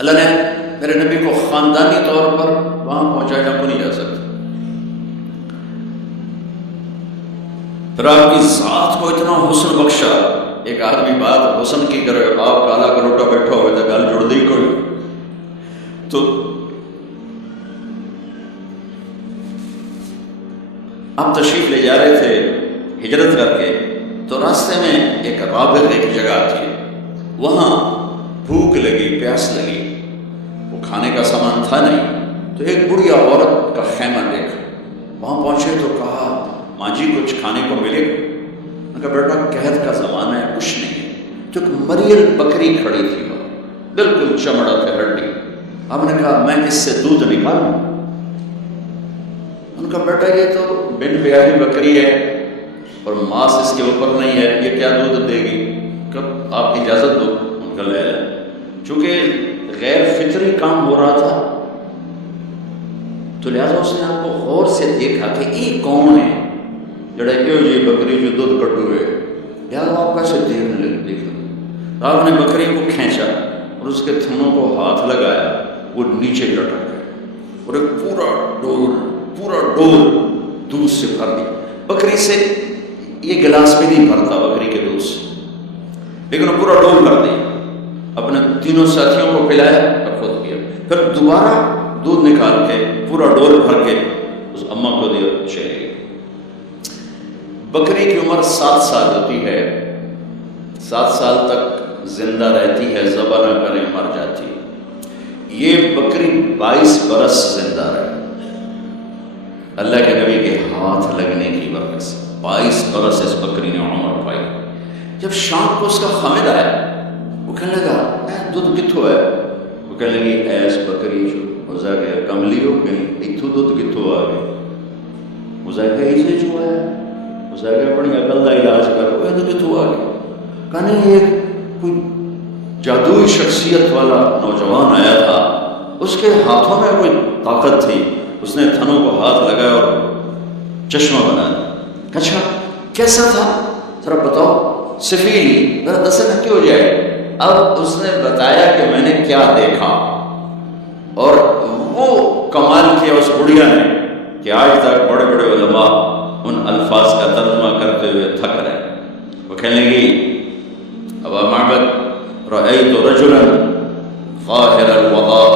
اللہ نے میرے نبی کو خاندانی طور پر وہاں پہنچایا کو نہیں جا سکتا. پھر آپ کی ذات کو اتنا حسن بخشا. ایک آدمی بات حسن کی کرے، آپ کالا کلوٹا بیٹھا ہوئے تھا، گل جڑ دی کوئی. تو آپ تشریف لے جا رہے تھے ہجرت کر کے، تو راستے میں ایک رابغ ایک جگہ آتی ہے، وہاں بھوک لگی، پیاس لگی، وہ کھانے کا سامان تھا نہیں، تو ایک بڑھیا عورت کا خیمہ دیکھا. وہاں پہنچے تو کہا ماں جی کچھ کھانے کو ملے گا؟ میں کہا بیٹا قحط کا زمانہ ہے، کچھ نہیں ہے. تو ایک مریل بکری کھڑی تھی، وہ بالکل چمڑا تھے ہڈی. آپ نے کہا میں اس سے دودھ نکالوں؟ ان کا بیٹا یہ تو بن بیاہی بکری ہے اور ماس اس کے اوپر نہیں ہے، یہ کیا دودھ دے گی؟ کب آپ اجازت دو. ان کا لے لیں. چونکہ غیر فطری کام ہو رہا تھا تو لہٰذا اس نے آپ کو غور سے دیکھا کہ یہ کون ہے جڑا یہ بکری جو دودھ کٹو ہے. لہٰذا آپ کیسے دیکھنے لگے. دیکھا آپ نے بکری کو کھینچا اور اس کے تھنوں کو ہاتھ لگایا، وہ نیچے لٹک گئے اور ایک پورا ڈول دودھ سے بھر دیا. بکری سے یہ گلاس بھی نہیں بھرتا بکری کے دودھ سے، لیکن وہ پورا ڈول بھر دیا. اپنے تینوں ساتھیوں کو پلایا اور خود پیا. پھر دوبارہ دودھ نکال کے پورا ڈول بھر کے اس اماں کو دیا، چلے گئے. بکری کی عمر 7 سال ہوتی ہے، 7 سال تک زندہ رہتی ہے، ذبح نہ کریں مر جاتی. یہ بکری 22 برس زندہ رہی اللہ کے نبی کے ہاتھ لگنے کی برکت سے. 22 برس اس بکری نے عمر پائی. جب شام کو اس کا خامد آیا، وہ کہنے لگا دودھ کتوں ہے؟ وہ کہنے لگی ایس بکری جو مزا گیا کملی ہو گئی، اتوں دودھ کتوں آ گئے؟ مزا گیا اسے جو ہے مزا گیا اپنی عقل کا علاج کرو، یہ تو کتوں آ گئے؟ کہنے یہ کوئی جادوئی شخصیت والا نوجوان آیا تھا، اس کے ہاتھوں میں کوئی طاقت تھی، اس نے تھنوں کو ہاتھ لگایا اور چشمہ بنایا. اچھا کیسا تھا ذرا بتاؤ؟ سفیلی ذرا دسنا کیوں جائے. اب اس نے بتایا کہ میں نے کیا دیکھا، اور وہ کمال کیا اس بڑھیا نے کہ آج تک بڑے بڑے علماء ان الفاظ کا ترجمہ کرتے ہوئے تھک رہے. وہ کہنے لگی ابا معبد رأيت رجلا ظاهر الوضاء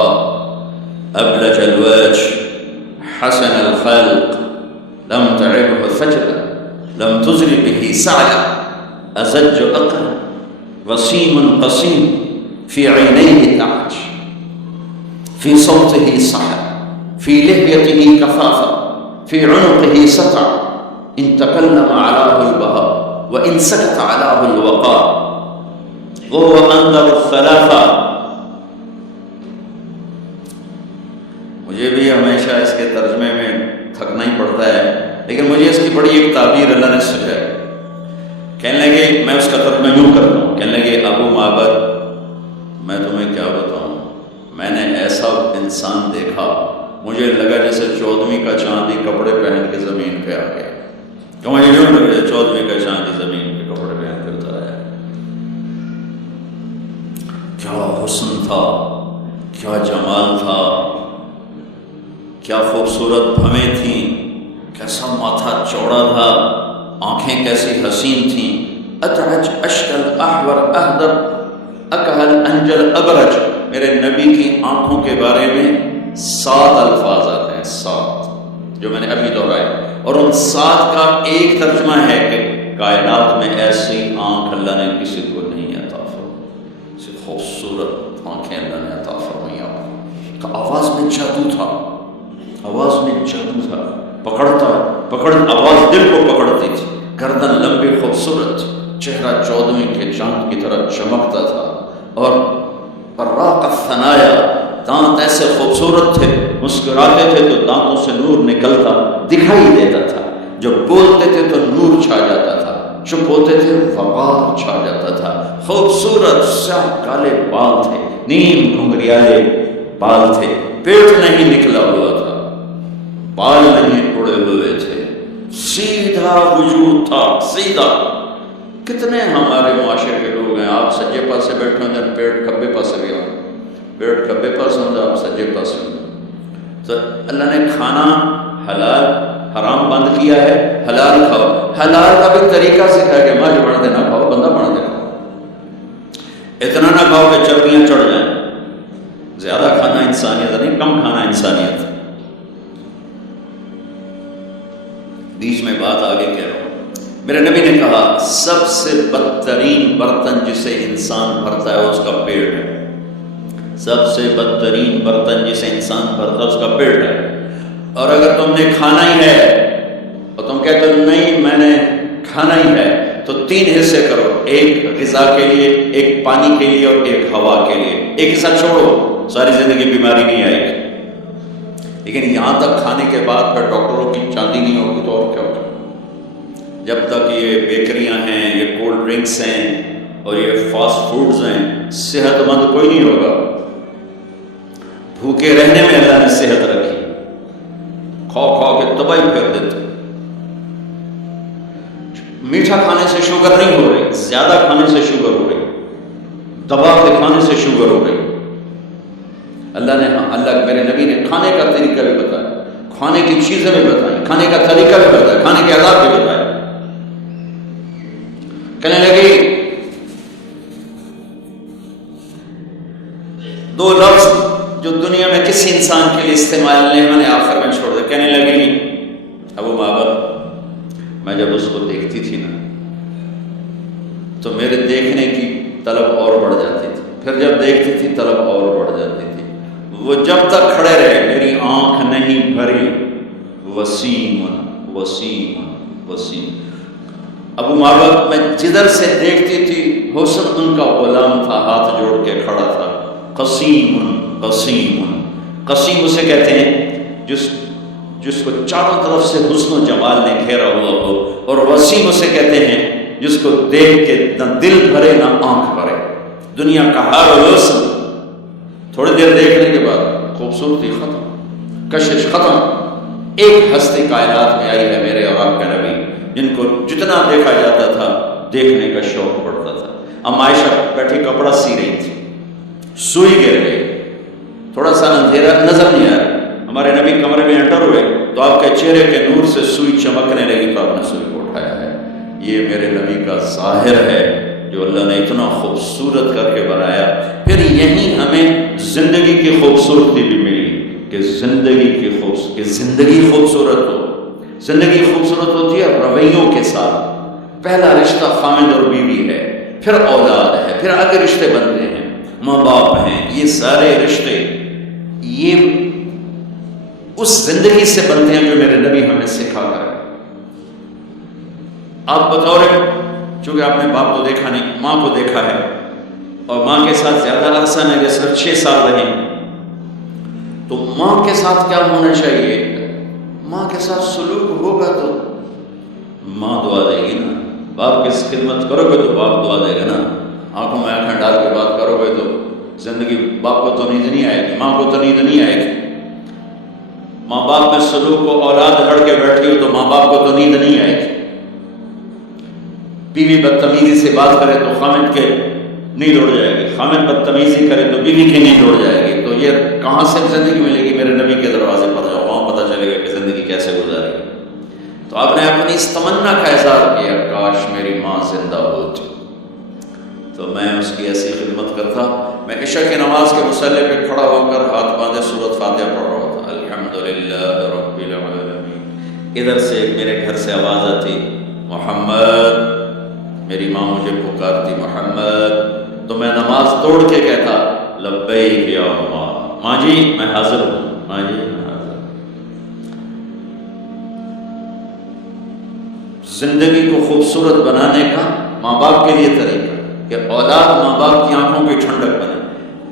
أبلج الوجه حسن الخلق لم تعبه ثجرة لم تزر به سعيا أزج أقرا وسيم قصيم في عينيه تعج في صوته صحر في لحيته كثافة في عنقه سطع إن تكلم علاه البهاء وإن سكت علاه الوقار وهو أنظر الثلاثة. مجھے بھی ہمیشہ اس کے ترجمے میں تھکنا ہی پڑتا ہے، لیکن مجھے اس کی بڑی ایک تعبیر اللہ نے سکھائی. کہنے لگے میں اس کا ترجمہ یوں کرتا ہوں. کہنے لگے ابو معبد میں تمہیں کیا بتاؤں، میں نے ایسا انسان دیکھا مجھے لگا جیسے 14ویں کا چاندی کپڑے پہن کے زمین پہ آ گیا. کہ مجھے یوں لگ رہا 14ویں کا چاندی زمین پہ کپڑے پہن کے اتر آیا. کیا حسن تھا، کیا جمال تھا، کیا خوبصورت بھویں تھیں، کیسا ماتھا چوڑا تھا، آنکھیں کیسی حسین تھیں. ادرج اشکل احور احدر اکہل انجل ابرج. میرے نبی کی آنکھوں کے بارے میں 7 الفاظ آتے ہیں، 7 جو میں نے ابھی دہرائے، اور ان 7 کا ایک ترجمہ ہے کہ کائنات میں ایسی آنکھ اللہ نے کسی کو نہیں عطا فرمائی، ایسی خوبصورت آنکھیں اللہ نے عطا فرمائی. آواز میں جادو تھا، آواز میں جادو تھا، پکڑ آواز دل کو پکڑتی تھی. گردن لمبی خوبصورت، چہرہ 14ویں کے چاند کی طرح چمکتا تھا، اور براق الثنایا دانت ایسے خوبصورت تھے، مسکراتے تھے تو دانتوں سے نور نکلتا دکھائی دیتا تھا. جب بولتے تھے تو نور چھا جاتا تھا، چپ ہوتے تھے وقار چھا جاتا تھا. خوبصورت سیاہ کالے بال تھے، نیم گھنگریالے بال تھے، پیٹ نہیں نکلا ہوا تھا، بال نہیں اڑے ہوئے تھے، سیدھا وجود تھا، سیدھا. کتنے ہمارے معاشرے کے لوگ ہیں، آپ سجے پاسے بیٹھے ہوتے ہیں، پیٹ کھبے پاسے بھی آ پیٹ کبے پاس ہوتا آپ سجے پاس ہوتا. تو اللہ نے کھانا حلال حرام بند کیا ہے، حلال کھاؤ. حلال کا بھی طریقہ سکھایا کہ ماج بڑھ دینا کھاؤ، بندہ بڑھ دینا کھاؤ. اتنا نہ کھاؤ کہ چربیاں چڑھ جائیں. زیادہ کھانا انسانیت نہیں، کم کھانا انسانیت. بیچ میں بات آگے کہہ رہا ہوں. میرے نبی نے کہا سب سے بدترین برتن جسے انسان بھرتا ہے اس کا پیٹ ہے. سب سے بدترین برتن جسے انسان بھرتا ہے اس کا پیٹ ہے. اور اگر تم نے کھانا ہی ہے اور تم کہتے ہو نہیں میں نے کھانا ہی ہے، تو 3 حصے کرو، ایک غذا کے لیے، ایک پانی کے لیے اور ایک ہوا کے لیے. ایک حصہ چھوڑو، ساری زندگی بیماری نہیں آئے گی. لیکن یہاں تک کھانے کے بعد پھر ڈاکٹروں کی چاندی نہیں ہوگی تو اور کیا ہوگا. جب تک یہ بیکریاں ہیں، یہ کولڈ ڈرنکس ہیں اور یہ فاسٹ فوڈز ہیں، صحت مند کوئی نہیں ہوگا. بھوکے رہنے میں اللہ نے صحت رکھی، کھاؤ کھاؤ کے تباہی کر دیتے. میٹھا کھانے سے شوگر نہیں ہو رہی، زیادہ کھانے سے شوگر ہو رہی، دبا کے کھانے سے شوگر ہو رہی. اللہ میرے نبی نے کھانے کا طریقہ بھی بتایا، کھانے کی چیزیں بھی بتائیں، کھانے کا طریقہ بھی بتایا، کھانے کے آداب بھی بتائے. کہنے لگی 2 لفظ جو دنیا میں کسی انسان کے لیے استعمال نہیں، میں نے آخر میں چھوڑ دیا. کہنے لگی ابو معبد، میں جب اس کو دیکھتی تھی نا تو میرے دیکھنے کی طلب اور بڑھ جاتی تھی، پھر جب دیکھتی تھی طلب اور بڑھ جاتی تھی. وہ جب تک کھڑے رہے میری آنکھ نہیں بھری. وسیم وسیم وسیم. ابو معبد میں جدھر سے دیکھتی تھی حسن ان کا غلام تھا، ہاتھ جوڑ کے کھڑا تھا. قسیم قسیم. قسیم اسے کہتے ہیں جس کو چاروں طرف سے حسن و جمال نے گھیرا ہوا ہو، اور وسیم اسے کہتے ہیں جس کو دیکھ کے نہ دل بھرے نہ آنکھ بھرے. دنیا کا ہر حسن تھوڑی دیر دیکھنے کے بعد خوبصورتی ختم، کشش ختم. ایک ہستی کائنات میں آئی ہے میرے اور آپ کے نبی، جن کو جتنا دیکھا جاتا تھا دیکھنے کا شوق بڑھتا تھا. اب عائشہ بیٹھی کپڑا سی رہی تھی، سوئی گر گئی، تھوڑا سا اندھیرا نظر نہیں آیا. ہمارے نبی کمرے میں انٹر ہوئے تو آپ کے چہرے کے نور سے سوئی چمکنے لگی تو آپ نے سوئی کو اٹھایا ہے. یہ میرے نبی کا ظاہر ہے جو اللہ نے اتنا خوبصورت کر کے بنایا. پھر یہی ہمیں زندگی کی خوبصورتی بھی ملی کہ زندگی خوبصورت ہو. زندگی خوبصورت ہوتی ہے رویوں کے ساتھ. پہلا رشتہ خاوند اور بیوی ہے، پھر اولاد ہے، پھر آگے رشتے بنتے ہیں، ماں باپ ہیں. یہ سارے رشتے یہ اس زندگی سے بنتے ہیں جو میرے نبی ہمیں سکھا کر. آپ بطور چونکہ آپ نے باپ کو دیکھا نہیں، ماں کو دیکھا ہے، اور ماں کے ساتھ زیادہ عرصہ نہیں، صرف 6 سال رہے، تو ماں کے ساتھ کیا ہونا چاہیے؟ ماں کے ساتھ سلوک ہوگا تو ماں دعا دے گی نا. باپ کی خدمت کرو گے تو باپ دعا دے گا نا. آنکھوں میں آنکھیں ڈال کے بات کرو گے تو زندگی باپ کو تو نیند نہیں آئے گی، ماں کو تو نیند نہیں آئے گی. ماں باپ میں سلوک کو اولاد لڑ کے بیٹھی ہو تو ماں باپ کو تو نیند نہیں آئے گی. بیوی بدتمیزی سے بات کرے تو خامد کے نیند اڑ جائے گی، خامد بدتمیزی کرے تو بیوی کی نیند اڑ جائے گی. تو یہ کہاں سے زندگی ملے گی؟ میرے نبی کے دروازے پر جاؤ، وہاں پتہ چلے گا کہ زندگی کیسے گزارے گی. تو آپ نے اپنی اس تمنا کا اظہار کیا، کاش میری ماں زندہ ہوتی تو میں اس کی ایسی خدمت کرتا. میں عشاء کی نماز کے مصلی پہ کھڑا ہو کر ہاتھ باندھے سورۃ فاتحہ پڑھ رہا تھا، الحمدللہ رب العالمین. ادھر سے میرے گھر سے آواز آتی محمد. میری ماں مجھے پکارتی محمد، تو میں نماز توڑ کے کہتا لبیک یا ماں. ماں جی میں حاضر ہوں، ماں جی میں حاضر ہوں. زندگی کو خوبصورت بنانے کا ماں باپ کے لیے طریقہ کہ اولاد ماں باپ کی آنکھوں کی ٹھنڈک بنے.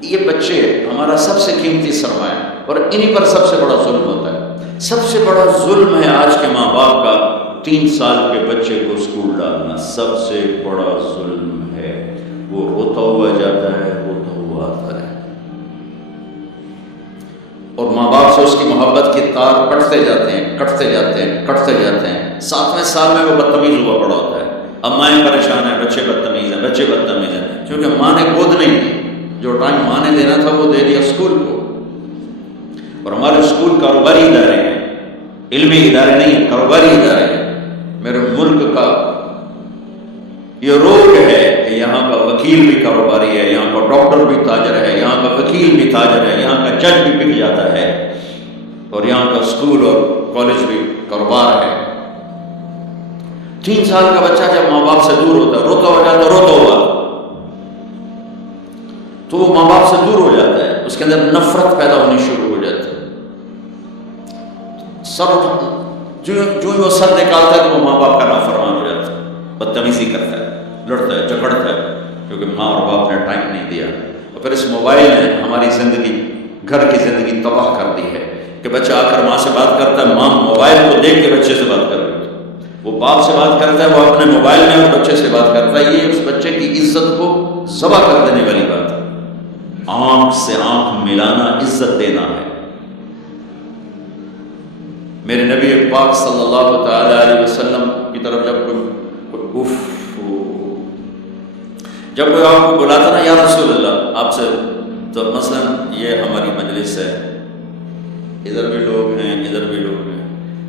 یہ بچے ہمارا سب سے قیمتی سرمایہ ہے، اور انہی پر سب سے بڑا ظلم ہوتا ہے. سب سے بڑا ظلم ہے آج کے ماں باپ کا 3 سال کے بچے کو اسکول ڈالنا. سب سے بڑا ظلم ہے. وہ روتا ہوا جاتا ہے، روتا ہوا آتا ہے، اور ماں باپ سے اس کی محبت کی تار کٹتے جاتے ہیں، کٹتے جاتے ہیں، کٹتے جاتے ہیں. 7ویں سال میں وہ بدتمیز ہوا پڑا ہوتا ہے. اب مائیں پریشان ہیں، بچے بدتمیز ہیں، بچے بدتمیز ہیں، کیونکہ ماں نے گود نہیں دی. جو ٹائم ماں نے دینا تھا وہ دے دیا اسکول کو. اور ہمارے اسکول کاروباری ادارے ہیں، علمی ادارے نہیں ہیں، کاروباری ادارے ہیں. میرے ملک کا یہ روگ ہے کہ یہاں کا وکیل بھی کاروباری ہے، یہاں کا ڈاکٹر بھی تاجر ہے، یہاں کا وکیل بھی تاجر ہے، یہاں کا جج بھی بک جاتا ہے، اور یہاں کا اسکول اور کالج بھی کاروبار ہے. 3 سال کا بچہ جب ماں باپ سے دور ہوتا ہے، روتا ہو جاتا، روتا ہوا تو وہ ماں باپ سے دور ہو جاتا ہے، اس کے اندر نفرت پیدا ہونی شروع ہو جاتی ہے. جو وہ سر نکالتا ہے تو وہ ماں باپ کا نافرمان ہو جاتا ہے، بدتمیزی کرتا ہے، لڑتا ہے، جھگڑتا ہے، کیونکہ ماں اور باپ نے ٹائم نہیں دیا. اور پھر اس موبائل نے ہماری زندگی، گھر کی زندگی تباہ کر دی ہے کہ بچہ آ کر ماں سے بات کرتا ہے، ماں موبائل کو دیکھ کے بچے سے بات کر رہی ہے. وہ باپ سے بات کرتا ہے، وہ اپنے موبائل میں اور بچے سے بات کرتا ہے. یہ اس بچے کی عزت کو ذبح کر دینے والی بات ہے. آنکھ سے آنکھ ملانا عزت دینا ہے. میرے نبی پاک صلی اللہ تعالی علیہ وسلم کی طرف جب کوئی آپ کو بلاتا نا یا رسول اللہ آپ سے، تو مثلا یہ ہماری مجلس ہے، ادھر بھی لوگ ہیں، ادھر بھی لوگ ہیں.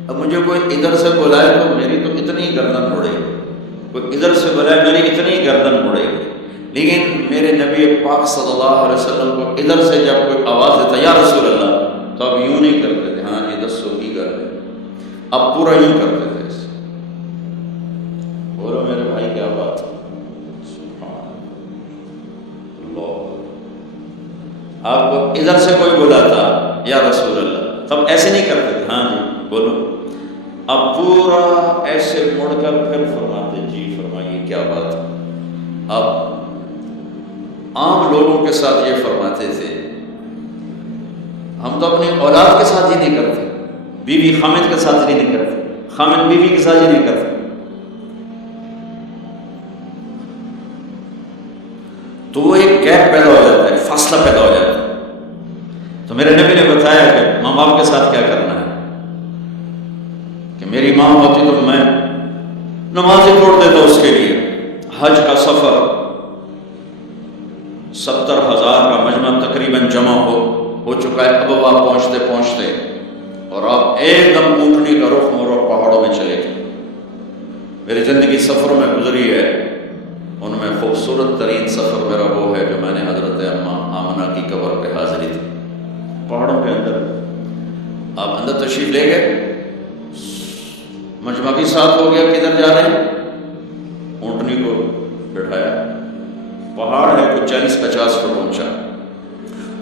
اب مجھے کوئی ادھر سے بلائے تو میری تو اتنی گردن مڑے گی، کوئی ادھر سے بلائے میری اتنی گردن مڑے گی. لیکن میرے نبی پاک صلی اللہ علیہ وسلم کو ادھر سے جب کوئی آواز دیتا یا رسول اللہ، تو اب یوں نہیں کرتے تھے، ہاں یہ 10 کی گل ہے، اب پورا یوں کرتے تھے. بولو میرے بھائی کیا بات ہے. آپ کو ادھر سے کوئی بلاتا یا رسول اللہ، تب ایسے نہیں کرتے تھے، ہاں جی بولو. اب پورا ایسے مڑ کر پھر فرماتے جی فرمائیے کیا بات ہے. اب عام لوگوں کے ساتھ یہ فرماتے تھے. ہم تو اپنی اولاد کے ساتھ ہی نہیں کرتے، بیوی خامد کے ساتھ ہی نہیں کرتے، خامد بیوی کے ساتھ ہی نہیں کرتے. تو وہ ایک گیپ پیدا ہو جاتا ہے، فاصلہ پیدا ہو جاتا ہے. تو میرے نبی نے بتایا کہ ماں باپ کے ساتھ کیا کرنا ہے. کہ میری ماں ہوتی تو میں نمازیں چھوڑ دیتا اس کے لیے. حج کا سفر 70,000 کا مجمع تقریباً جمع ہو چکا ہے. اب آپ پہنچتے پہنچتے اور آپ ایک دم اونٹنی کا رخ موڑ پہاڑوں میں چلے گئے. میری زندگی سفروں میں گزری ہے، ان میں خوبصورت ترین سفر میرا وہ ہے جو میں نے حضرت آمنہ کی قبر پہ حاضری تھی. پہاڑوں کے اندر آپ اندر تشریف لے گئے، مجمع بھی ساتھ ہو گیا، کدھر جا رہے ہیں؟ اونٹنی کو بٹھایا. پہاڑ ہے کچھ 40-50 فٹ اونچا،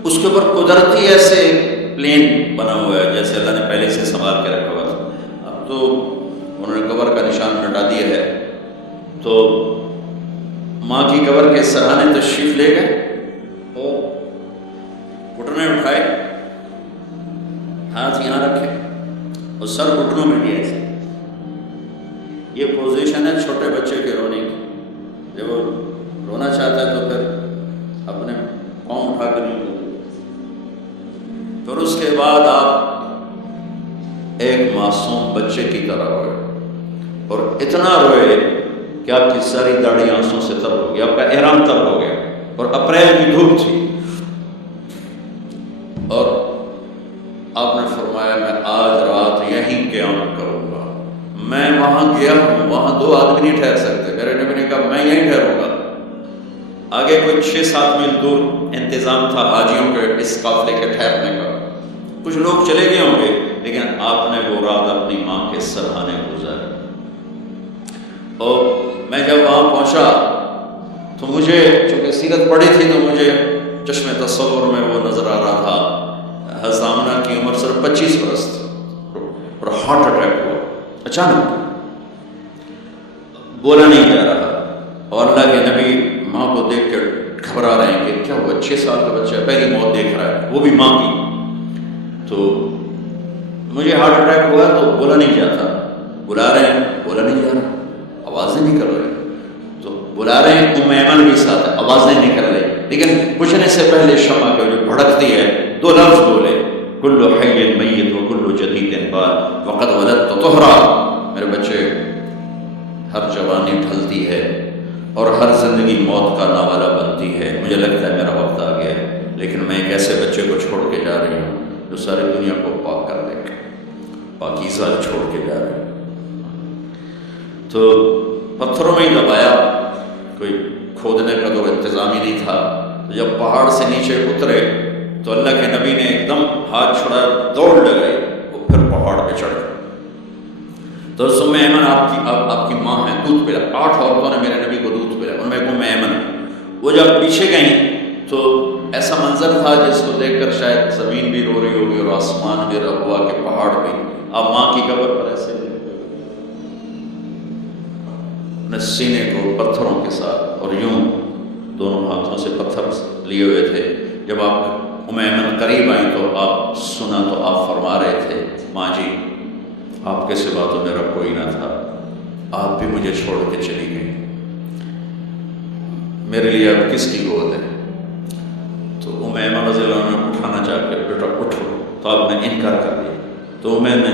اس کے اوپر قدرتی ایسے پلین بنا ہوا ہے جیسے اللہ نے پہلے سے سنبھال کے رکھا ہوا تھا. اب تو انہوں نے قبر کا نشان مٹا دیا ہے. تو ماں کی قبر کے سرحانے تشریف لے گئے اور گھٹنے اٹھائے، ہاتھ یہاں رکھے اور سر گھٹنوں میں لیا. یہ پوزیشن ہے چھوٹے بچے کے رونے کی. جب وہ رونا چاہتا ہے تو پھر اپنے پاؤں اٹھا کر نہیں روتا. پھر اس کے بعد آپ ایک معصوم بچے کی طرح روئے، اور اتنا روئے کہ آپ کی ساری داڑھی آنسوں سے تر ہو گئی، آپ کا احرام تر ہو گیا، اور اپریل کی دھوپ تھی. اور آپ نے فرمایا میں آج رات یہیں قیام کروں گا. میں وہاں گیا ہوں، وہاں 2 آدمی نہیں ٹھہر سکتے. میرے نبی نے کہا میں یہیں ٹھہروں گا. آگے کوئی 6-7 میل دور انتظام تھا حاجیوں کے اس قافلے کے ٹھہرنے کا. کچھ لوگ چلے گئے ہوں گے، لیکن آپ نے وہ رات اپنی ماں کے سرحانے گزاری. اور میں جب وہاں پہنچا تو مجھے چونکہ سیرت پڑھی تھی تو مجھے چشم تصور میں وہ نظر آ رہا تھا. حضرت آمنہ کی عمر صرف 25 برس تھی اور ہارٹ اٹیک ہوا اچانک، بولا نہیں جا رہا. اور اللہ کے نبی ماں کو دیکھ کر گھبرا رہے ہیں کہ کیا ہوا، 6 سال کا بچہ پہلی موت دیکھ رہا ہے، وہ بھی ماں کی. تو مجھے ہارٹ اٹیک ہوا تو بولا نہیں جاتا. بلا رہے ہیں، بولا نہیں جا رہا، آوازیں نہیں کر رہے. تو بلا رہے ہیں، ام ایمن بھی ساتھ ہے، آوازیں نہیں کر رہے. لیکن بجھنے سے پہلے شمع کے جو بھڑکتی ہے 2 لفظ بولے، کل حی میت و کل جدید بال وقد ولدت طہرا. میرے بچے ہر جوانی ڈھلتی ہے اور ہر زندگی موت کا ناولہ بنتی ہے. مجھے لگتا ہے میرا وقت آ گیا ہے، لیکن میں ایک ایسے بچے کو چھوڑ کے جا رہی ہوں جو ساری دنیا کو پاک کر دے گا. پاکیزہ چھوڑ کے جا رہے ہیں. تو پتھروں میں ہی دبایا، کوئی کھودنے کا تو انتظام ہی نہیں تھا. تو جب پہاڑ سے نیچے اترے تو اللہ کے نبی نے ایک دم ہاتھ چھڑایا، دوڑ لگائی، وہ پھر پہاڑ پہ چڑھ گئے. تو اس میں ایمن آپ کی ماں ہے، دودھ پلا. 8 عورتوں نے میرے نبی کو دودھ پلا، ان میں کو میں ایمن. وہ جب پیچھے گئیں تو ایسا منظر تھا جس کو دیکھ کر شاید زمین بھی رو رہی ہوگی اور آسمان بھی رہا ہوا کہ پہاڑ بھی. آپ ماں کی قبر پر ایسے اپنے سینے کو پتھروں کے ساتھ اور یوں دونوں ہاتھوں سے پتھر لیے ہوئے تھے. جب آپ ایمن قریب آئیں تو آپ سنا تو آپ فرما رہے تھے، ماں جی آپ کے سوا تو میرا کوئی نہ تھا، آپ بھی مجھے چھوڑ کے چلی گئی، میرے لیے اب کس کی گود ہے؟ تو ایمن رضی اللہ عنہ نے اٹھانا چاہ کے، بیٹا اٹھو. تو آپ نے انکار کر دیا. تو میں نے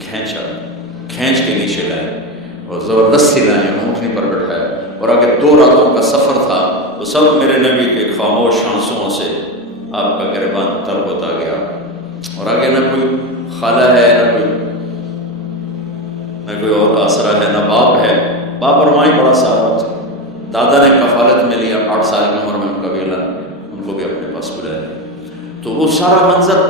کھینچ کے نیچے لائے اور زبردستی لائے، اونٹنی پر بٹھایا. اور آگے 2 راتوں کا سفر تھا. وہ سب میرے نبی کے خاموش آنسوؤں سے آپ کا گریبان تر ہوتا گیا. اور آگے نہ کوئی خالہ ہے، نہ کوئی اور آسرا ہے، نہ باپ ہے. باپ اور ماں ہی بڑا سہارا تھا. دادا نے کفالت میں لیا، 8 سال کی عمر میں ان کا بیلا، ان کو بھی اپنے پاس بلایا. تو وہ سارا منظر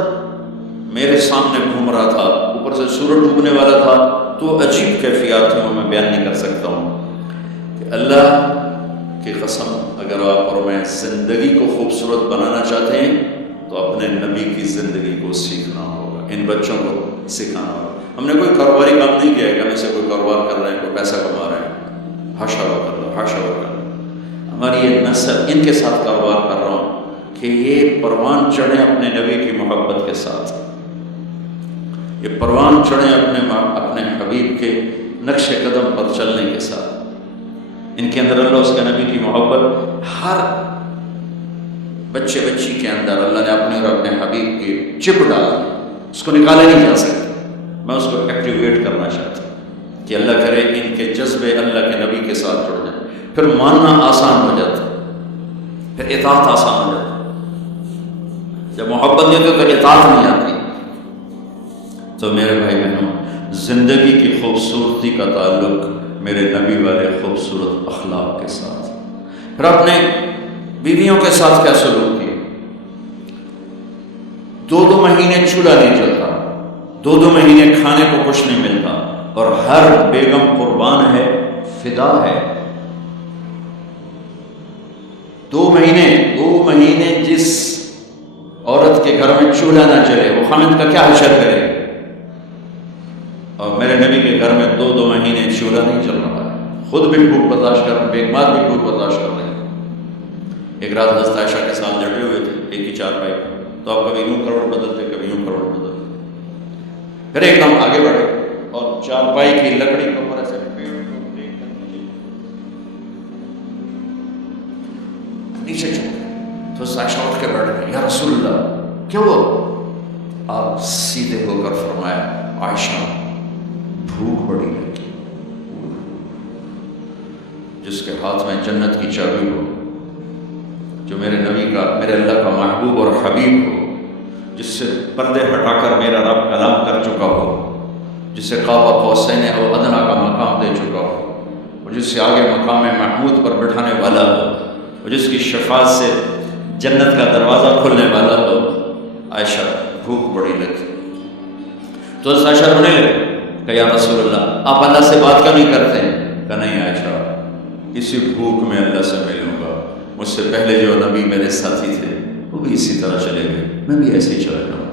میرے سامنے گھوم رہا تھا. اوپر سے سورج ڈوبنے والا تھا. تو عجیب کیفیات ہیں، وہ میں بیان نہیں کر سکتا ہوں. کہ اللہ کی قسم، اگر آپ اور میں زندگی کو خوبصورت بنانا چاہتے ہیں تو اپنے نبی کی زندگی کو سیکھنا ہوگا، ان بچوں کو سکھانا ہوگا. ہم نے کوئی کاروباری کام نہیں کیا ہے کہ ہم اسے کوئی کاروبار کر رہے ہیں، کوئی پیسہ کما رہے ہیں. ہاشا وکلا، ہاشا وکلا. ہماری یہ نسل، ان کے ساتھ کاروبار کر رہا ہوں کہ یہ پروان چڑھیں اپنے نبی کی محبت کے ساتھ. یہ پروان چڑھیں اپنے حبیب کے نقش قدم پر چلنے کے ساتھ. ان کے اندر اللہ اس کے نبی کی محبت، ہر بچے بچی کے اندر اللہ نے اپنے اور اپنے حبیب کی چپ ڈالا، اس کو نکالا نہیں جا سکتا. میں اس کو ایکٹیویٹ کرنا چاہتا ہوں کہ اللہ کرے ان کے جذبے اللہ کے نبی کے ساتھ جڑ جائیں. پھر ماننا آسان ہو جاتا، پھر اطاعت آسان ہو جاتا. جب محبت نہیں ہوتی تو اطاعت نہیں آتی. تو میرے بھائی بہنوں، زندگی کی خوبصورتی کا تعلق میرے نبی والے خوبصورت اخلاق کے ساتھ. پھر اپنے بیویوں کے ساتھ کیا سلوک کیا. 2 مہینے چولہا نہیں چلتا، 2 مہینے کھانے کو کچھ نہیں ملتا، اور ہر بیگم قربان ہے، فدا ہے. 2 مہینے جس عورت کے گھر میں چولہا نہ چلے وہ خامد کا کیا حشر کرے. اور میرے نبی کے گھر میں 2 مہینے چولہا نہیں چل رہا ہے. خود بھی بھوک برداشت کر رہے ہیں، بیگمات بھی بھوک برداشت کر رہے ہیں. ایک رات حضرت عائشہ کے ساتھ لیٹے ہوئے تھے، ایک ہی چارپائی. تو آپ کبھی یوں کروڑ بدلتے، کبھی یوں کروڑ بدلتے. پھر ایک دم آگے بڑھے اور چارپائی کی لکڑی کے اوپر ایسے نیچے چڑھ. تو عائشہ اٹھ کے بیٹھ گئی، یا رسول اللہ کیا ہوا؟ آپ سیدھے ہو کر فرمایا، عائشہ بھوک بڑی لگی. جس کے ہاتھ میں جنت کی چابی ہو، جو میرے نبی کا، میرے اللہ کا محبوب اور حبیب ہو، جس سے پردے ہٹا کر میرا رب کلام کر چکا ہو، جس سے قاب قوسین او ادنیٰ کا مقام دے چکا ہو، اور جس سے آگے مقام محمود پر بٹھانے والا ہو، اور جس کی شفاعت سے جنت کا دروازہ کھلنے والا ہو. عائشہ بھوک بڑی لگی. تو عائشہ رونے لگے کہ یا رسول اللہ آپ اللہ سے بات کیوں نہیں کرتے ہیں؟ کہ نہیں عائشہ، اسی بھوک میں اللہ سے ملوں گا. مجھ سے پہلے جو نبی میرے ساتھی تھے وہ بھی اسی طرح چلے گئے، میں بھی ایسے ہی چلا جاؤں.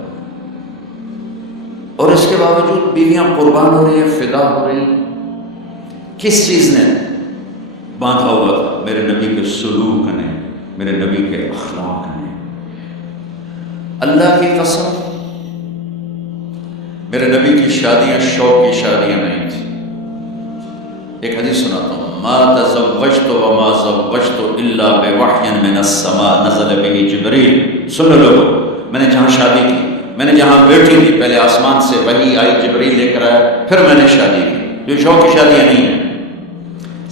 اور اس کے باوجود بیویاں قربان ہو رہی ہیں، فدا ہو رہی ہیں. کس چیز نے باندھا ہوا تھا؟ میرے نبی کے سلوک نے، میرے نبی کے اخلاق نے. اللہ کی قسم، میرے نبی کی شادیاں شوق کی شادیاں نہیں تھیں. ایک حدیث سناتا ہوں، ما تزوجت وما زوجت الا بوحی من السماء نزل به جبریل. سن لو لوگو، میں نے جہاں شادی کی، میں نے جہاں بیٹی دی، پہلے آسمان سے وحی آئی، جبریل لے کر آیا، پھر میں نے شادی کی. یہ شوق کی شادیاں نہیں ہیں.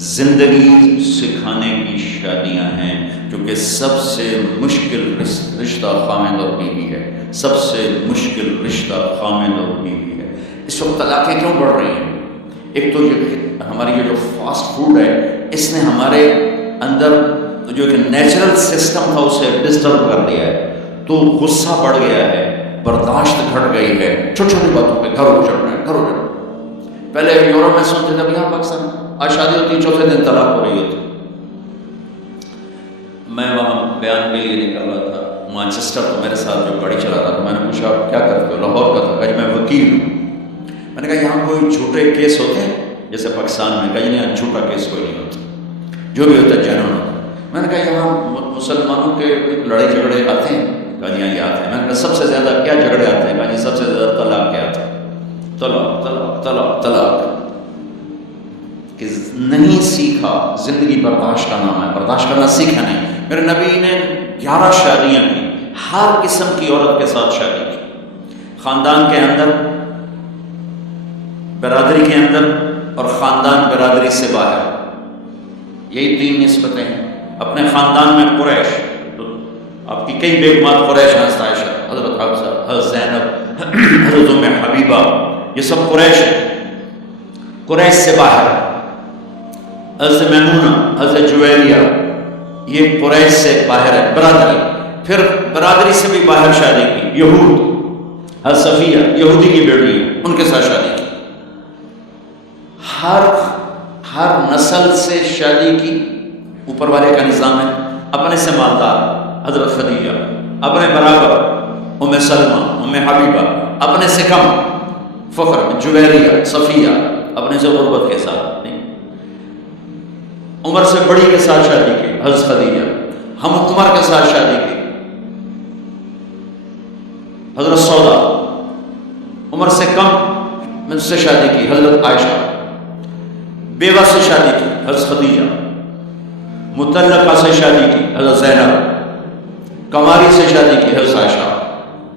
زندگی سکھانے کی شادیاں ہیں، کیونکہ سب سے مشکل رشتہ خامد اور بیوی ہے، سب سے مشکل رشتہ خامد اور بیوی ہے۔ اس وقت طلاقیں کیوں بڑھ رہی ہیں؟ ایک تو یہ ہماری یہ جو فاسٹ فوڈ ہے، اس نے ہمارے اندر جو کہ نیچرل سسٹم تھا اسے ڈسٹرب کر دیا ہے، تو غصہ بڑھ گیا ہے، برداشت گھٹ گئی ہے، چھوٹی چھوٹی باتوں پہ گھر اجڑ رہے ہیں، گھر اجڑ رہے ہیں۔ پہلے یورپ میں سنتے تھے یہاں پاکستان آج شادی ہوتی، چوتھے دن طلاق ہو رہی ہوتی۔ میں وہاں بیان کے لیے نکل رہا تھا مانچسٹر، تو میرے ساتھ جو گاڑی چلا رہا تھا، میں نے پوچھا آپ کیا کرتے ہو؟ لاہور کا تھا، کہا میں وکیل ہوں۔ میں نے کہا یہاں کوئی جھوٹے کیس ہوتے ہیں جیسے پاکستان میں؟ کہا نہیں، جھوٹا کیس کوئی نہیں ہوتا، جو بھی ہوتا ہے جنون ہوتا ہے۔ میں نے کہا یہاں مسلمانوں کے لڑائی جھگڑے آتے ہیں؟ کہا یہ آتے ہیں۔ میں نے کہا سب سے زیادہ کیا جھگڑے آتے ہیں؟ کہا سب سے زیادہ طلاق کے آتے ہیں، طلاق طلاق طلاق طلاق، کہ نہیں سیکھا۔ زندگی برداشت کا نام ہے، برداشت کرنا سیکھا نہیں۔ میرے نبی نے 11 شادیاں کی، ہر قسم کی عورت کے ساتھ شادی کی، خاندان کے اندر، برادری کے اندر، اور خاندان برادری سے باہر، یہی 3 نسبتیں ہیں۔ اپنے خاندان میں قریش، تو آپ کی کئی بیگمات قریش ہیں، عائشہ، حضرت حفصہ، حضرت زینب، حضرت ام حبیبہ، یہ سب قریش ہیں۔ قریش سے باہر حضرت میمونہ، حضرت جویریہ، یہ قریش سے باہر ہے برادری۔ پھر برادری سے بھی باہر شادی کی، یہود، حضرت صفیہ یہودی کی بیٹی، ان کے ساتھ شادی کی۔ ہر نسل سے شادی کی، اوپر والے کا نظام ہے۔ اپنے سے مالدار حضرت خدیجہ، اپنے برابر ام سلمہ، ام حبیبہ، اپنے سے کم فخر جویریہ، صفیہ، اپنے سے غربت کے ساتھ نہیں۔ عمر سے بڑی کے ساتھ شادی کی حضرت خدیجہ، ہم عمر کے ساتھ شادی کی حضرت سودا، عمر سے کم سے شادی کی حضرت عائشہ، بیوہ سے شادی کی حضرت خدیجہ، مطلقہ سے شادی کی حضرت زینب، کنواری سے شادی کی حضرت عائشہ۔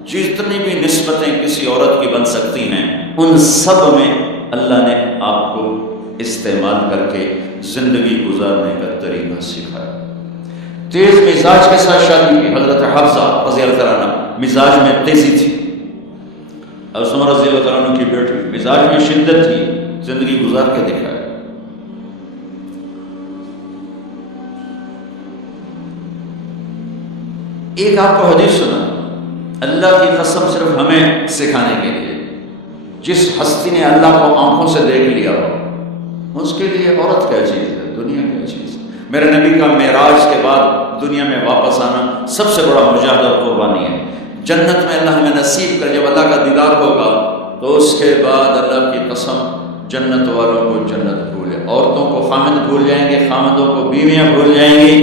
جتنی بھی نسبتیں کسی عورت کی بن سکتی ہیں، ان سب میں اللہ نے آپ کو استعمال کر کے زندگی گزارنے کا طریقہ سکھایا۔ تیز مزاج کے ساتھ شادی کی حضرت حفصہ رضی اللہ تعالیٰ عنہ، مزاج میں تیزی تھی۔ حضرت عمر رضی اللہ تعالیٰ عنہ کی بیٹی، مزاج میں شدت تھی، زندگی گزار کے دکھایا۔ ایک آپ کو حدیث سنا، اللہ کی قسم صرف ہمیں سکھانے کے لیے، جس ہستی نے اللہ کو آنکھوں سے دیکھ لیا ہو، اس کے لیے عورت کیا چیز ہے، دنیا کیا چیز ہے۔ میرے نبی کا معراج کے بعد دنیا میں واپس آنا سب سے بڑا مجاہدہ اور قربانی ہے۔ جنت میں اللہ ہمیں نصیب کر، جب اللہ کا دیدار ہوگا تو اس کے بعد اللہ کی قسم جنت والوں کو جنت بھولے، عورتوں کو خامد بھول جائیں گے، خامدوں کو بیویاں بھول جائیں گی،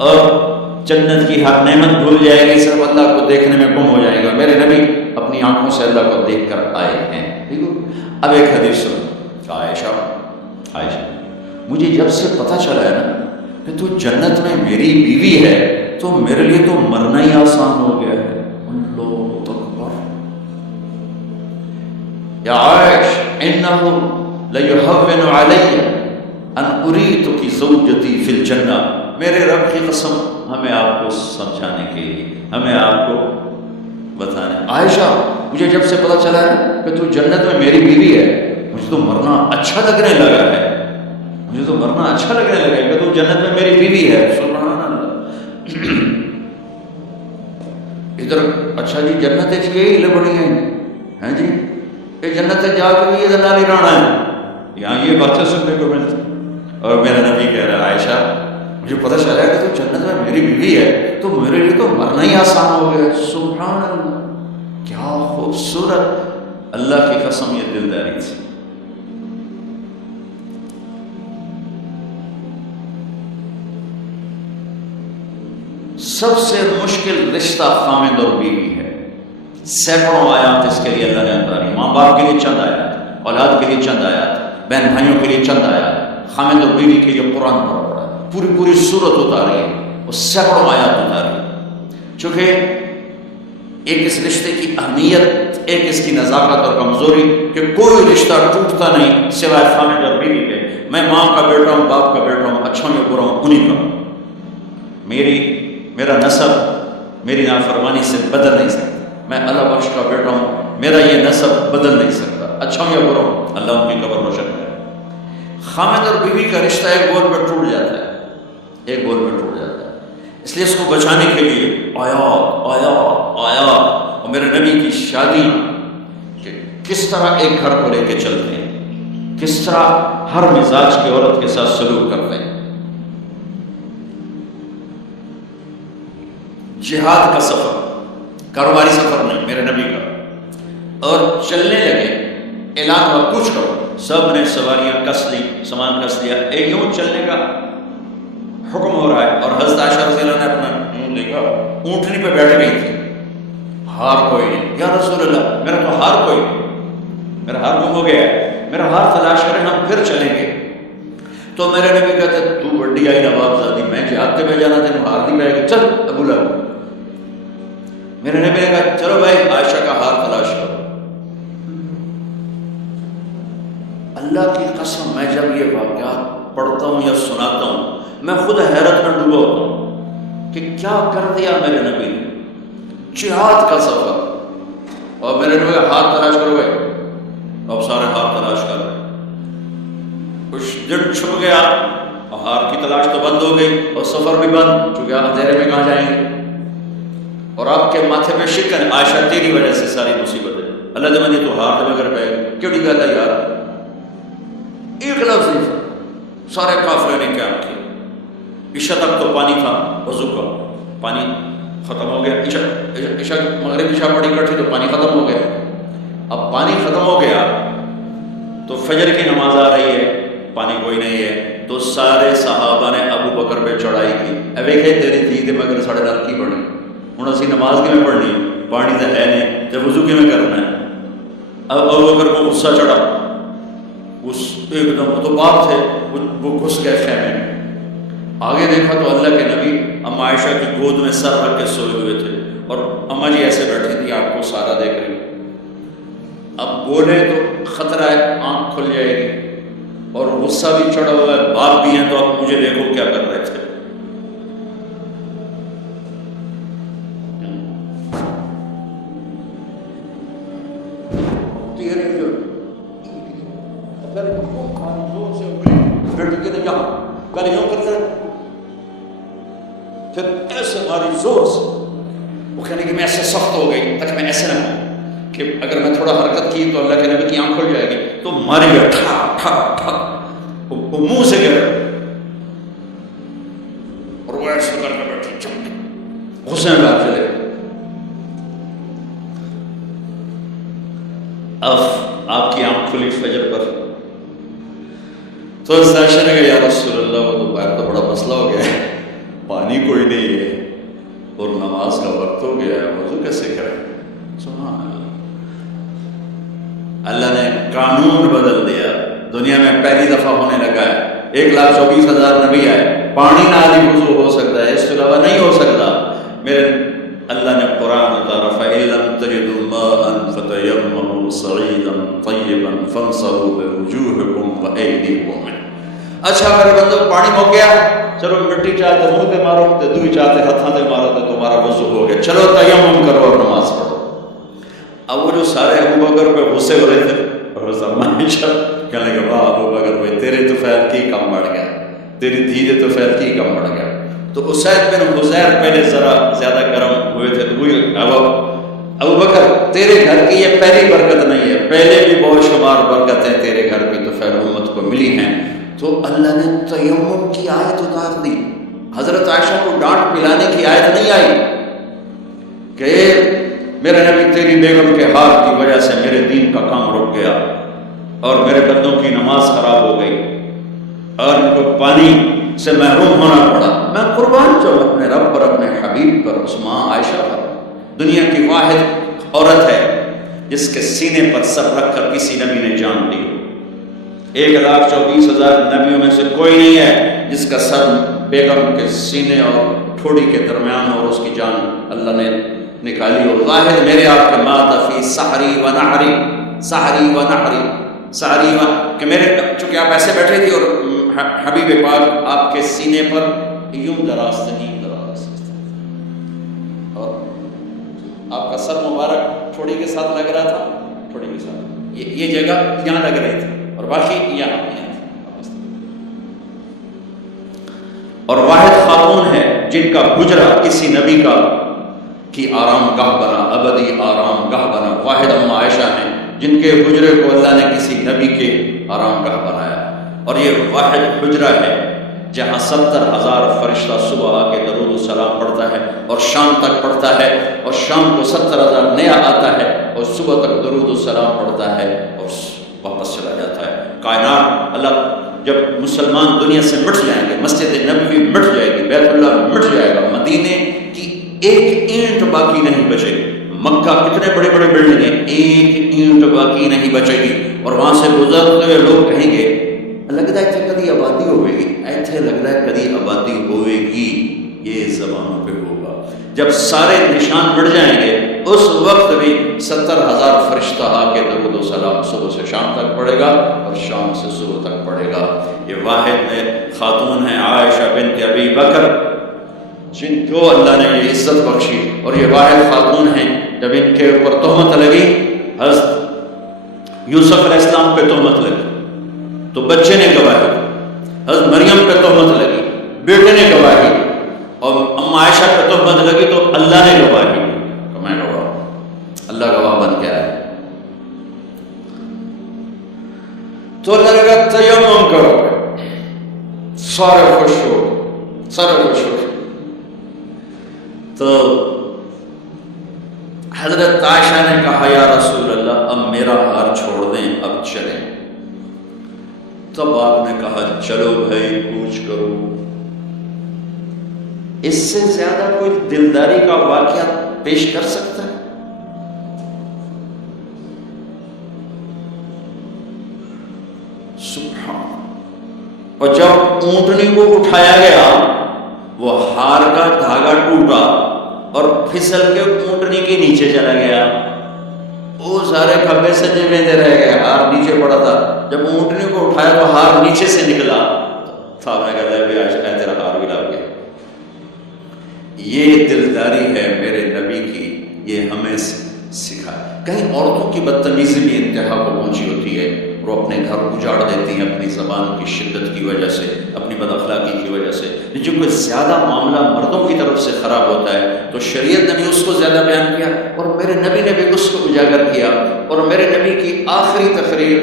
اور جنت کی ہر نعمت بھول جائے گی، صرف اللہ کو دیکھنے میں گم ہو جائے گا۔ میرے نبی اپنی آنکھوں سے اللہ کو دیکھ کر آئے ہیں۔ ٹھیک ہے، اب ایک حدیث سنو، عائشہ مجھے جب سے پتہ چلا ہے نا کہ تو جنت میں میری بیوی ہے، تو میرے لیے تو مرنا ہی آسان ہو گیا ہے۔ اللہ اکبر، یا عائش انہ لیہون علی ان اریتک زوجتی فی الجنہ۔ میرے رب کی قسم، ہمیں آپ کو سمجھانے کے لیے، ہمیں آپ کو بتانے، عائشہ مجھے جب سے پتہ چلا ہے کہ تو جنت میں میری بیوی ہے، مجھے تو مرنا اچھا لگنے لگا ہے، مجھے تو مرنا اچھا لگنے لگا ہے کہ تو جنت میں میری بیوی ہے۔ سبحان اللہ۔ ادھر اچھا جی جنت یہی لبڑی ہیں جی، یہ جنت جا کے بھی ادھر نالی رانا ہے، یہاں یہ باتیں سننے کو ملتی۔ اور میرا نبی کہہ رہا ہے عائشہ مجھے پتہ چلا ہے کہ تو جنت میں میری بیوی ہے، تو میرے لیے تو مرنا ہی آسان ہو گیا۔ سبحان اللہ، کیا خوبصورت، اللہ کی قسم یہ دلداری تھی۔ سب سے مشکل رشتہ خامد اور بیوی ہے۔ سینکڑوں آیات اس کے لیے اللہ نے اتاری، ماں باپ کے لیے چند آیات، اولاد کے لیے چند آیات، بہن بھائیوں کے لیے چند آیات، خامد اور بیوی کے لیے قرآن پڑھا پڑا ہے، پوری صورت اتاری ہے، وہ سینکڑوں آیات اتاری ہے۔ چونکہ ایک اس رشتے کی اہمیت، ایک اس کی نزاکت اور کمزوری کہ کوئی رشتہ ٹوٹتا نہیں سوائے خامد اور بیوی کے. میں ماں کا بیٹا ہوں، باپ کا بیٹا ہوں، اچھا یا برا ہوں انہیں کا. میرا نسب میری نافرمانی سے بدل نہیں سکتا. میں اللہ بخش کا بیٹا ہوں، میرا یہ نسب بدل نہیں سکتا، اچھا ہوں یا برا ہوں. اللہ ان کی قبر روشن کرے. خامد اور بیوی کا رشتہ ایک بول پہ ٹوٹ جاتا ہے، ایک بول پہ ٹوٹ جاتا ہے. اس لیے اس کو بچانے کے لیے آیات اور میرے نبی کی شادیاں کہ کس طرح ایک گھر کو لے کے چلتے ہیں، کس طرح ہر مزاج کی عورت کے ساتھ سلوک کرتے ہیں. جہاد کا سفر، کاروباری سفر نہیں میرے نبی کا. اور چلنے لگے، اعلان ہوا کچھ کرو، سب نے سواریاں کس لی، سامان کس لیا. یوں چلنے کا حکم ہو رہا ہے اور حضرت عائشہ رضی اللہ نے اپنا منہ دیکھا، اونٹنی پہ بیٹھ گئی تھی. ہار کوئی نہیں. یا رسول اللہ میرا تو ہار کوئی نہیں، میرا ہار گم ہو گیا ہے، میرا ہار تلاش کریں، ہم پھر چلیں گے. تو میرے نبی کہتے تو بڑی آئی نواب زادی، میں جہاد کے میں جانا تین ہار نہیں پائے گا، چل ابو لہب. میرے نبی نے کہا چلو بھائی عائشہ کا ہار تلاش کرو. اللہ کی قسم میں جب یہ واقعات پڑھتا ہوں یا سناتا ہوں میں خود حیرت میں ڈوبا ہوتا ہوں کہ کیا کر دیا میرے نبی نے. جہاد کا سفر اور میرے نبی کا ہار تلاش کرو گے. اب سارے ہار تلاش کر رہے، کچھ دن چھپ گیا اور ہار کی تلاش تو بند ہو گئی اور سفر بھی بند، چونکہ آپ اندھیرے میں کہاں جائیں گے. اور آپ کے ماتھے میں شکن، عائشہ تیری وجہ سے ساری مصیبتیں. اللہ دے منی تو ہار دے مگر پہ کیوں نہیں کہتا یار. ایک لفظ نہیں، سارے قافلے نے کیا کیا. عشاء تک تو پانی تھا، وضو کا پانی ختم ہو گیا. عشاء مغرب عشاء پڑی کٹھی تو پانی ختم ہو گیا. اب پانی ختم ہو گیا تو فجر کی نماز آ رہی ہے، پانی کوئی نہیں ہے. تو سارے صحابہ نے ابو بکر پہ چڑھائی کی. ویکھے تیری دھی تے مگر ساڑھے نال کی پڑھنی، ہوں اسی نماز کی میں پڑھنی، پانی تو ہے نہیں، جب وضو کی میں کرنا ہے. اب ابو بکر کو غصہ چڑھا، اس ایک دم تو باپ تھے وہ گھس گئے خیمے میں. آگے دیکھا تو اللہ کے نبی اما عائشہ کی گود میں سر رکھ کے سوئے ہوئے تھے اور اما جی ایسے بیٹھی تھی، آپ کو سارا دیکھ رہی. اب بولے تو خطرہ ہے آنکھ کھل جائے گی اور غصہ بھی چڑھا ہوا ہے، باپ بھی ہیں تو اب مجھے دیکھو کیا کر رہے تھے. پھر ایسے ماری زور سے، وہ کہنے کہ میں ایسے سخت ہو گئی تک میں ایسے نہ ہوں کہ اگر میں تھوڑا حرکت کی تو اللہ کے نبی کی آنکھ کھل جائے گی. تو ماری ٹھا ٹھا ٹھا، وہ منہ سے گر اور وہ ایسے کر کے بیٹھی چپ غصے میں بات چلے. اب آپ کی آنکھ کھلی فجر پر تو عائشہ نے کہا یا رسول اللہ وہ تو باہر تو بڑا مسئلہ ہو گیا ہے، پانی کوئی نہیں ہے اور نماز کا وقت ہو گیا ہے، وضو کیسے کریں. سبحان اللہ، اللہ نے قانون بدل دیا. دنیا میں پہلی دفعہ ہونے لگا ہے 1,24,000 نبی آئے، پانی نہ علی وضو ہو سکتا ہے، اس کے علاوہ نہیں ہو سکتا. میرے اللہ نے قرآن اتارا فَإِن لَّمْ تَجِدُوا مَاءً فَتَيَمَّمُوا صَعِيدًا طَيِّبًا فَامْسَحُوا بِوُجُوهِكُمْ وَأَيْدِيكُم مِّنْهُ. اچھا میرے بندو پانی ہو گیا، چلو مٹی چاہتے منہ تے مارو تے دوئی چاہتے ہاتھاں تے مارو تے تمہارا وضو ہو گیا، چلو تیمم کرو اور نماز پڑھو. اب وہ جو سارے ابو بکر پہ غصے ہو رہے تھے اور عائشہ کہنے لگے واہ ابو بکر بھائی تیرے تو فیل کی کم بڑھ گیا، تیری دھی تو فیل کی کم بڑھ گیا. تو اسید بن حذیر پہلے ذرا زیادہ گرم ہوئے تھے. تو ابو بکر تیرے گھر کی یہ پہلی برکت نہیں ہے، پہلے بھی بہت شمار برکتیں تیرے گھر کی تو خیر امت کو ملی ہیں. تو اللہ نے تیمم کی آیت اتار دی. حضرت عائشہ کو ڈانٹ پلانے کی آیت نہیں آئی کہ میرے نبی تیری بیگم کے ہار کی وجہ سے میرے دین کا کام رک گیا اور میرے بندوں کی نماز خراب ہو گئی اور ان کو پانی سے محروم ہونا پڑا. میں قربان جاؤں اپنے رب پر، اپنے حبیب پر، اس ماں عائشہ پر. دنیا کی واحد عورت ہے جس کے سینے پر سر رکھ کر کسی نبی نے جان دی. 1,24,000 نبیوں میں سے کوئی نہیں ہے جس کا سر بیگم کے سینے اور ٹھوڑی کے درمیان اور اس کی جان اللہ نے نکالی. اور واحد میرے آپ کے مات فی سحری و نحری، سحری و نحری، سحری و، کہ میرے چونکہ آپ ایسے بیٹھے تھے اور حبیب پاک آپ کے سینے پر یوں دراز سے نہیں دراز، اور آپ کا سر مبارک ٹھوڑی کے ساتھ لگ رہا تھا، ٹھوڑی کے ساتھ یہ جگہ یہاں لگ رہی تھی اور باقی یہاں. اور واحد خاتون ہے جن کا حجرہ کسی نبی کی آرام گاہ بنا، ابدی آرام گاہ بنا. واحد ام عائشہ ہیں جن کے حجرے کو اللہ نے کسی نبی کے آرام گاہ بنایا. اور یہ واحد حجرہ ہے جہاں 70,000 فرشتہ صبح آ کے درود و سلام پڑھتا ہے اور شام تک پڑھتا ہے، اور شام کو 70,000 نیا آتا ہے اور صبح تک درود و سلام پڑھتا ہے اور واپس چلا جاتا ہے. کائنات اللہ جب مسلمان دنیا سے مٹ جائیں گے، مسجد نبوی مٹ جائے گی، بیت اللہ مٹ جائے گا، مدینے کی ایک اینٹ باقی نہیں بچے گی. مکہ کتنے بڑے بڑے بلڈنگیں، ایک اینٹ باقی نہیں بچے گی. اور وہاں سے گزرتے ہوئے لوگ کہیں گے لگتا ہے کدی آبادی ہوئے گی، ایتھے لگتا ہے کدی آبادی ہوئے گی. یہ زبانوں پہ ہوگا. جب سارے نشان مٹ جائیں گے اس وقت بھی 70,000 فرشتہ آ کے درود و سلام صبح سے شام تک پڑھے گا اور شام سے صبح تک پڑھے گا. یہ واحد خاتون ہیں عائشہ بنت ابی بکر جن کو اللہ نے یہ عزت بخشی. اور یہ واحد خاتون ہیں جب ان کے اوپر تہمت لگی، حضرت یوسف علیہ السلام پہ تہمت لگی تو بچے نے گواہی، حضرت مریم پہ تہمت لگی بیٹے نے گواہی، اور ام عائشہ پہ تہمت لگی تو اللہ نے گواہی. میں گواہ، اللہ گواہ بن کے آیا. تو اللہ نے کہا تیمم کرو، سارے خوش ہو، سارے خوش ہو. تو حضرت عائشہ نے کہا یا رسول اللہ اب میرا ہار چھوڑ دیں، اب چلیں. تب آپ نے کہا چلو بھائی کوچ کرو. اس سے زیادہ کوئی دلداری کا واقعہ پیش کر سکتا ہے؟ سبحان. اور جب اونٹنی کو اٹھایا گیا وہ ہار کا دھاگا ٹوٹا اور پھسل کے اونٹنی کے نیچے چلا گیا. وہ سارے کھبے سجے میں رہ گئے، ہار نیچے پڑا تھا. جب اونٹنی کو اٹھایا تو ہار نیچے سے نکلا. صاحب نے کہا بھی آج تیرا ہار بھی لا گیا. یہ دلداری ہے میرے نبی کی، یہ ہمیں سکھائے. کہیں عورتوں کی بدتمیزی بھی انتہا کو پہنچی ہوتی ہے، وہ اپنے گھر اجاڑ دیتی ہیں اپنی زبان کی شدت کی وجہ سے، اپنی بد اخلاقی کی وجہ سے. لیکن کوئی زیادہ معاملہ مردوں کی طرف سے خراب ہوتا ہے تو شریعت نے بھی اس کو زیادہ بیان کیا اور میرے نبی نے بھی اس کو اجاگر کیا. اور میرے نبی کی آخری تقریر،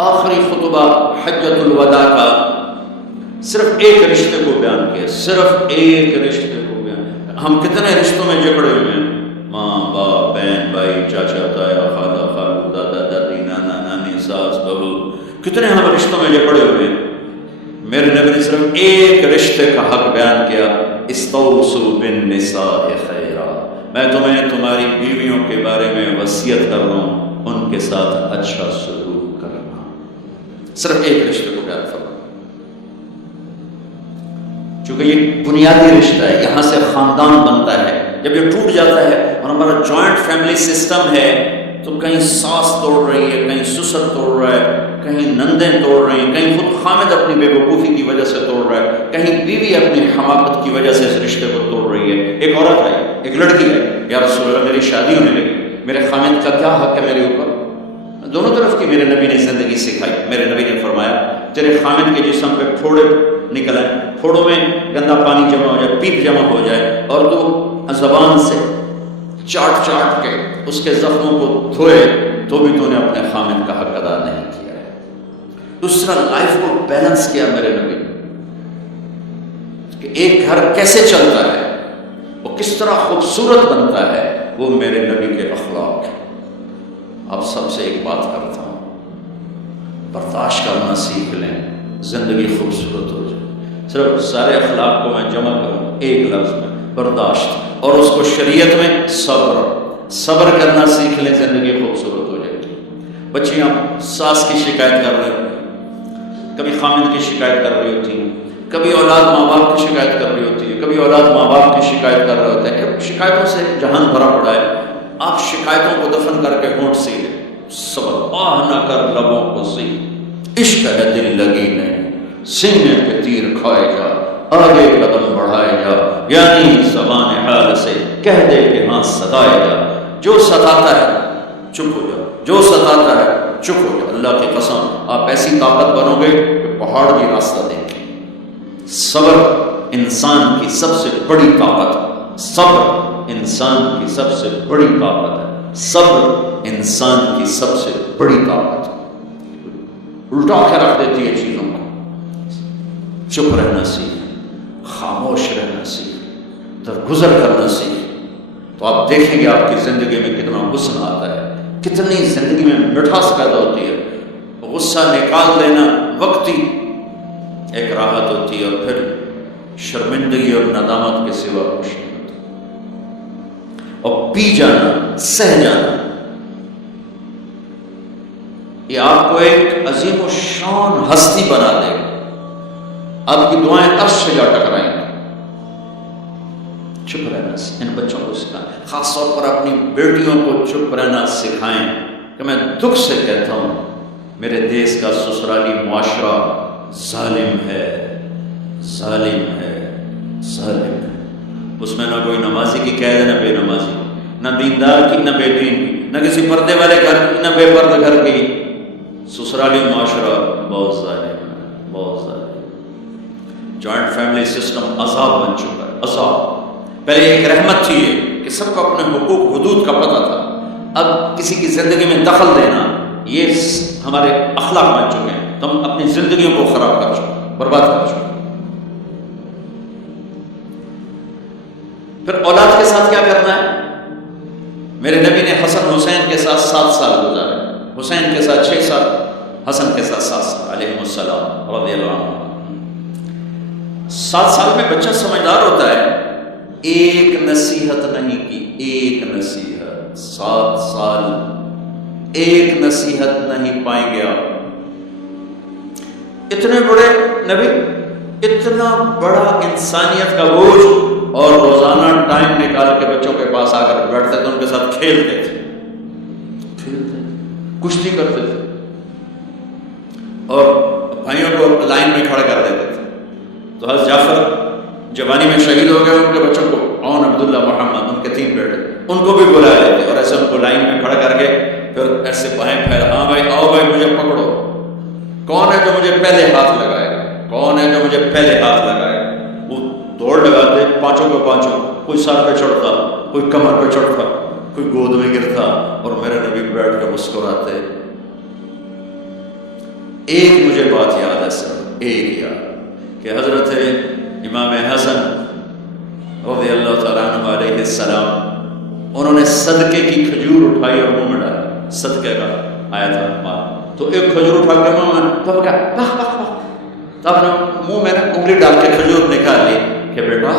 آخری خطبہ حجۃ الوداع کا صرف ایک رشتے کو بیان کیا، صرف ایک رشتے کو بیان. ہم کتنے رشتوں میں جکڑے ہوئے ہیں، ماں باپ، بہن بھائی، چاچا تایا، خالہ خالو، دادا دادی، نانا نانی، ساس بہو، کتنے ہم رشتوں میں جکڑے ہوئے ہیں. میرے نبی نے صرف ایک رشتے کا حق بیان کیا، استوصوا بالنساء خیرا. میں تمہیں تمہاری بیویوں کے بارے میں وصیت کر رہا ہوں، ان کے ساتھ اچھا سلوک کرنا. صرف ایک رشتے کو بیان فرمایا چونکہ یہ بنیادی رشتہ ہے، یہاں سے خاندان بنتا ہے. جب یہ ٹوٹ جاتا ہے اور ہمارا جوائنٹ فیملی سسٹم ہے تو کہیں ساس توڑ رہی ہے، کہیں سسر توڑ رہا ہے، کہیں نندیں توڑ رہی ہیں، کہیں خود خامد اپنی بے وقوفی کی وجہ سے توڑ رہا ہے، کہیں بیوی اپنی حماقت کی وجہ سے اس رشتے کو توڑ رہی ہے. ایک عورت ہے، ایک لڑکی ہے، یا رسول اللہ میری شادی ہونے لگی، میرے خامد کا کیا حق ہے میرے اوپر؟ دونوں طرف کی میرے نبی نے زندگی سکھائی. میرے نبی نے فرمایا تیرے خامد کے جسم پہ پھوڑے نکل آئے، پھوڑوں میں گندا پانی جمع ہو جائے، پیپ جمع ہو جائے، اور تو زبان سے چاٹ چاٹ کے اس کے زخموں کو دھوئے تو بھی تو نے اپنے خامد کا حق ادا نہیں کیا ہے. دوسرا لائف کو بیلنس کیا میرے نبی کہ ایک گھر کیسے چلتا ہے، وہ کس طرح خوبصورت بنتا ہے، وہ میرے نبی کے اخلاق. آپ سب سے ایک بات کرتا ہوں، برداشت کرنا سیکھ لیں، زندگی خوبصورت ہو جائے. صرف سارے اخلاق کو میں جمع کروں ایک لفظ میں، برداشت، اور اس کو شریعت میں صبر کرنا سیکھ لیں، زندگی خوبصورت ہو جائے گی. بچیاں ساس کی شکایت کر رہی ہوتی، کبھی خامد کی شکایت کر رہی ہوتی، کبھی اولاد ماں باپ کی شکایت کر رہی ہوتی ہے، کبھی اولاد ماں باپ کی شکایت کر رہے ہوتے ہیں. شکایتوں سے جہان بھرا پڑا ہے. آپ شکایتوں کو دفن کر کے ہونٹ سی لیں. صبر آہ نہ کر لبوں کو سی، عشق ہے دل لگی نہیں، سینے پہ تیر کھائے جا، آگے قدم بڑھائے جا، یعنی زبان حال سے کہہ دے کہ ہاں ستائے جا. جو ستاتا ہے چپ ہو جاؤ، جو ستاتا ہے چپ ہو جاؤ. اللہ کی قسم آپ ایسی طاقت بنو گے کہ پہاڑ بھی راستہ دیں گے. صبر انسان کی سب سے بڑی طاقت ہے. صبر انسان کی سب سے بڑی طاقت ہے. صبر انسان کی سب سے بڑی طاقت ہے. الٹا کے رکھ دیتی ہے چیزوں کو. چپ رہنا سیکھ، خاموش رہنا سیکھ، درگزر کرنا سیکھ، تو آپ دیکھیں گے آپ کی زندگی میں کتنا حسن آتا ہے، کتنی زندگی میں مٹھاس پیدا ہوتی ہے. غصہ نکال دینا وقتی ایک راحت ہوتی ہے، اور پھر شرمندگی اور ندامت کے سوا کچھ نہیں ہوتا. اور پی جانا، سہ جانا، یہ آپ کو ایک عظیم و شان ہستی بنا دے گا. آپ کی دعائیں عرش سے جا ٹکرائیں گے. چپ رہنا ان بچوں کو سکھائیں، خاص طور پر اپنی بیٹیوں کو چپ رہنا سکھائیں. کہ میں دکھ سے کہتا ہوں میرے دیس کا سسرالی معاشرہ ظالم ہے، ظالم ہے، ظالم ہے. اس میں نہ کوئی نمازی کی قید ہے، نہ بے نمازی، نہ دیندار کی، نہ بے دین کی، نہ کسی پردے والے گھر کی، نہ بے پردہ گھر کی. سسرالی معاشرہ بہت ظالم ہے، بہت ظالم. جوائنٹ فیملی سسٹم عذاب بن چکا ہے، عذاب. پہلے ایک رحمت تھی یہ کہ سب کو اپنے حقوق حدود کا پتہ تھا. اب کسی کی زندگی میں دخل دینا یہ ہمارے اخلاق بن چکے ہیں. تو ہم اپنی زندگیوں کو خراب کر چکے ہیں، برباد کر چکے ہیں. پھر اولاد کے ساتھ کیا کرنا ہے؟ میرے نبی نے حسن حسین کے ساتھ 7 سال گزارے، حسین کے ساتھ 6 سال، حسن کے ساتھ 7 سال علیہ السلام رضی اللہ عنہ. 7 سال میں بچہ سمجھدار ہوتا ہے. ایک نصیحت نہیں کی، ایک نصیحت. 7 سال ایک نصیحت نہیں پائیں گے آپ. اتنے بڑے نبی، اتنا بڑا انسانیت کا بوجھ، اور روزانہ ٹائم نکال کے بچوں کے پاس آ کر بیٹھتے تھے، ان کے ساتھ کھیلتے تھے، کشتی کرتے تھے، اور بھائیوں کو لائن میں کھڑا کر دیتے تھے. تو حضرت جعفر جوانی میں شہید ہو گئے، ان کے بچوں کو عون، عبداللہ، محمد، ان کے 3 بیٹے، ان کو بھی بلا لیتے اور ایسے ان کو لائن میں کھڑا کر کے پھر ایسے بائیں پھیلا، ہاں بھائی آؤ بھائی مجھے پکڑو. کون ہے جو مجھے پہلے ہاتھ لگائے گا؟ کون ہے جو مجھے پہلے ہاتھ لگائے گا؟ وہ دوڑ لگاتے، پانچوں کو پانچوں، کوئی سر پہ چڑھتا، کوئی کمر پہ چڑھتا، کوئی گود میں گرتا، اور میرے نبی بیٹھ کے مسکراتے. ایک مجھے بات یاد ہے سر، ایک یاد، کہ حضرت امام حسن رضی اللہ تعالیٰ عنہ علیہ السلام، انہوں نے صدقے کی کھجور اٹھائی اور منہ میں ڈالی. صدقے کا آیا تھا مال، تو ایک کھجور اٹھا کے منہ میں، تو کیا تب نے منہ میں انگلی ڈال کے کھجور نکال لی کہ بیٹا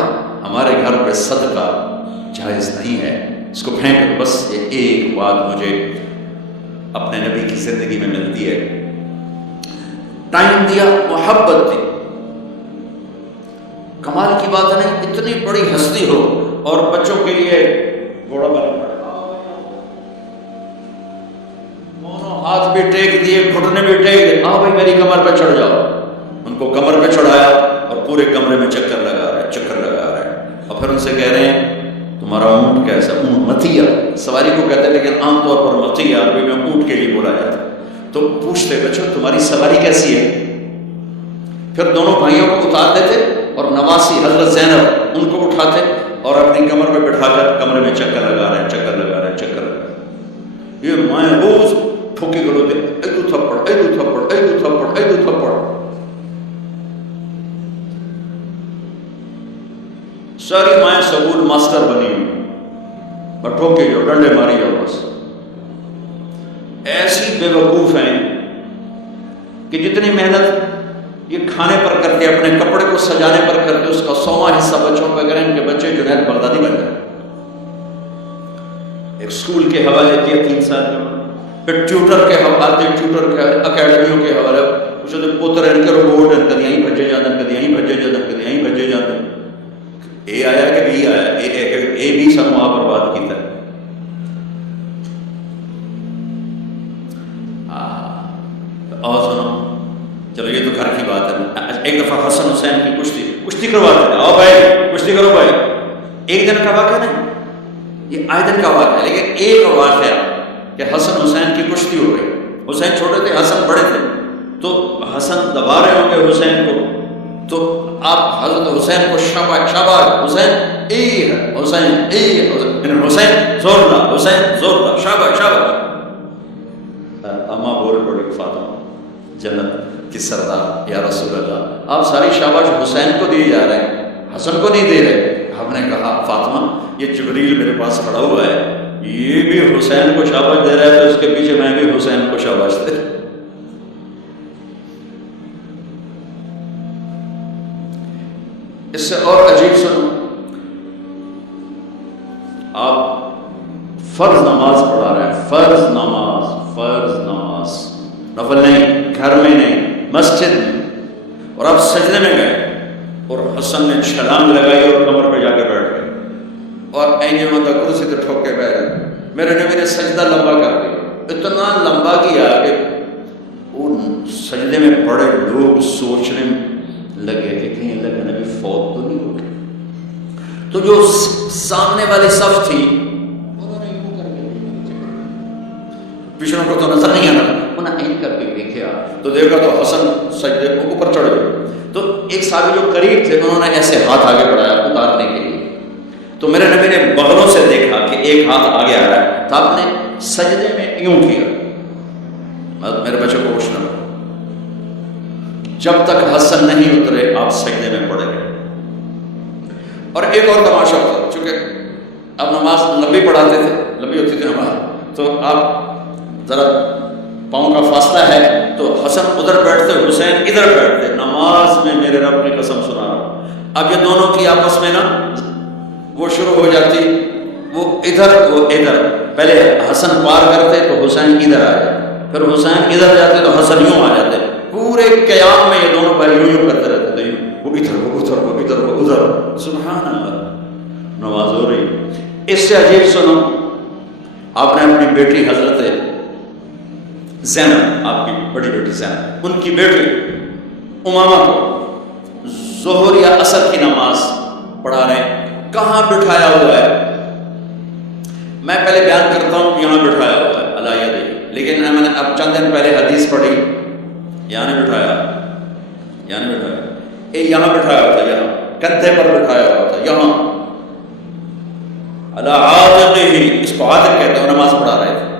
ہمارے گھر پہ صدقہ جائز نہیں ہے، اس کو پھینک. بس یہ ایک بات مجھے اپنے نبی کی زندگی میں ملتی ہے. ٹائم دیا، محبت دی. کمال کی بات نہیں، اتنی بڑی ہستی ہو اور بچوں کے لیے گھوڑا بنا پڑا، دونوں ہاتھ بھی ٹیک دیے، گھٹنے بھی ٹیک دیے، آؤ بھائی میری کمر پہ چڑھ جاؤ. ان کو کمر پہ چڑھایا اور پورے کمرے میں چکر لگا رہے، چکر لگا رہے. اور پھر ان سے کہہ رہے ہیں تمہارا اونٹ کیسا؟ اونٹ متیا، سواری کو کہتے ہیں لیکن عام طور پر متیا عربی میں اونٹ کے لیے بولا جاتا ہے. تو پوچھتے بچوں تمہاری سواری کیسی ہے؟ پھر دونوں بھائیوں کو اتار دیتے اور نواسی حضرت زینب ان کو اٹھاتے اور اپنی کمر پہ بٹھا کر کمرے میں چکر لگا رہے ہیں، چکر لگا رہے ہیں، چکر لگا رہے ہیں. یہ مائیں روز ٹھوکی گلو دے، ایدو تھپڑ، ایدو تھپڑ، ایدو تھپڑ، ایدو تھپڑ. ساری مائیں سکول ماسٹر بنی ہوئی، اور ٹھوکے جو ڈنڈے ماری جاؤ. بس ایسی بے وقوف ہیں کہ جتنی محنت یہ کھانے پر کرتے، اپنے کپڑے کو سجانے پر کرتے، اس کا 100واں حصہ بچوں پہ کریں ان کے بچے جنید بغدادی بن جائیں. ایک اسکول کے حوالے کیا 3 سال میں، پھر ٹیوٹر کے حوالے، ٹیوٹر کے اکیڈمیوں کے حوالے. کچھ تو پوتر ان کے روبوٹ ہیں، کدی یہیں بھجے جاتے ہیں، کدی یہیں بھجے جاتے ہیں، کدی یہیں بھجے جاتے ہیں. اے آیا کہ بی آیا؟ اے بھی سب وہاں پر بات کیتا ہے. اور سنو، چلو یہ تو گھر کی بات ہے. ایک دفعہ حسن حسین کی کشتی کرواتے تھے. آؤ بھائی کشتی کرو بھائی. ایک دن کا واقعہ نہیں، یہ آئے دن کا واقعہ ہے. لیکن ایک واقعہ کہ حسن حسین کی کشتی ہو گئی. حسین چھوٹے تھے، حسن بڑے تھے. تو حسن دبا رہے ہوں گے حسین کو، تو آپ حضرت حسین کو شاباش شاباش حسین اے ہے، حسین اے ہے، حسین زور دا، حسین زور دا، شاباش شاباش. اماں بول پڑی فاطمہ جنت کی سردار، یا رسول اللہ آپ ساری شاباش حسین کو دیے جا رہے ہیں، حسن کو نہیں دے رہے. ہم نے کہا فاطمہ یہ جبریل میرے پاس کھڑا ہوا ہے، یہ بھی حسین کو شاباش دے رہا ہے، تو اس کے پیچھے میں بھی حسین کو شاباش دے. اس سے اور عجیب سنو، آپ فرض نماز پڑھا رہے ہیں، فرض نماز نفل نہیں، گھر میں نہیں، مسجد میں، اور آپ سجدے میں گئے اور حسن نے چھلانگ لگائی اور کمر پہ جا کے بیٹھ گئے اور اینی ہوتا کرسی سے ٹھوک کے بیٹھ گئے. میرے نبی نے سجدہ لمبا کر دیا، اتنا لمبا کیا کہ ان سجدے میں پڑے لوگ سوچنے لگے کہ کہیں اللہ کے نبی فوت تو نہیں ہو گئے. تو جو سامنے والی صف تھی انہوں نے یوں کر کے پچھڑوں کو تو نظر نہیں آنا، انہوں نے این کر کے دیکھا تو دیکھا تو حسن سجدے کو اوپر چڑھ گئے. تو ایک صحابی جو قریب تھے انہوں نے ایسے ہاتھ آگے بڑھایا اتارنے کے لیے. تو میرے نبی نے بغلوں سے دیکھا کہ ایک ہاتھ آگے آ رہا ہے، تو آپ نے سجدے میں یوں کیا. میرے بچے کو پوچھنا، جب تک حسن نہیں اترے آپ سجدے میں پڑے گئے. اور ایک اور تماشا ہوتا، چونکہ اب نماز لمبی پڑھاتے تھے، لمبی ہوتی تھی نماز، تو آپ ذرا پاؤں کا فاصلہ ہے تو حسن ادھر بیٹھتے حسین ادھر بیٹھتے. نماز میں میرے رب کی قسم سنا رہا ہوں، اب یہ دونوں کی آپس میں نا وہ شروع ہو جاتی، وہ ادھر وہ ادھر. پہلے حسن پار کرتے تو حسین ادھر آ جاتے، پھر حسین ادھر جاتے تو حسن یوں آ جاتے. پورے قیام میں یہ دونوں بھائی یوں کرتے رہتے تھے، وہ ادھر وہ ادھر وہ ادھر وہ ادھر. سبحان اللہ، نماز ہو رہی. اس سے عجیب سنو، آپ نے اپنی بیٹی حضرت زینب، آپ کی بڑی بیٹی زینب، ان کی بیٹی امامہ کو ظہر یا عصر کی نماز پڑھا رہے ہیں، کہاں بٹھایا ہوا ہے؟ میں پہلے بیان کرتا ہوں یہاں بٹھایا ہوا ہے اللہ یاد ہے، لیکن میں نے اب چند دن پہلے حدیث پڑھی، یہاں نہیں بٹھایا، یہاں نہیں بٹھایا، یہاں بٹھایا ہوا تھا، یہاں کندھے پر بٹھایا ہوا تھا، یہاں اللہ عاتقہ ہی، اس کو عاتق کہتے ہیں. نماز پڑھا رہے تھے.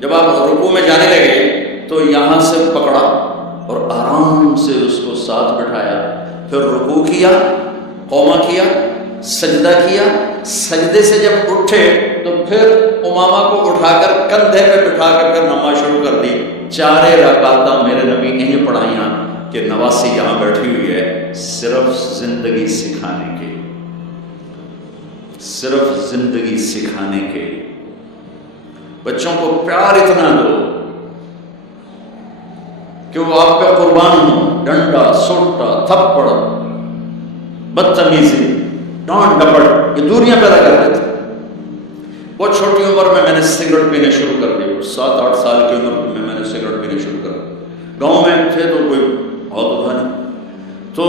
جب آپ رکوع میں جانے لگے تو یہاں سے پکڑا اور آرام سے اس کو ساتھ بٹھایا، پھر رکوع کیا، قوما کیا، سجدہ کیا. سجدے سے جب اٹھے تو پھر امامہ کو اٹھا کر کندھے پہ بٹھا کر نماز شروع کر دی. 4 رکعتاں میرے نبی نے پڑھائیاں کہ نواسی یہاں بیٹھی ہوئی ہے صرف زندگی سکھانے کے، صرف زندگی سکھانے کے. بچوں کو پیار اتنا دو کہ وہ آپ کا قربان ہو. ڈنڈا، سوٹا، تھپڑ، بدتمیزی، ڈانٹ ڈپٹ، یہ دوریاں پیدا کر رہے تھے. بہت چھوٹی عمر میں نے سگریٹ پینے شروع کر دی. 7-8 سال کی عمر میں نے سگریٹ پینے شروع کر دی. گاؤں میں تھے تو کوئی بہت تھا نہیں، تو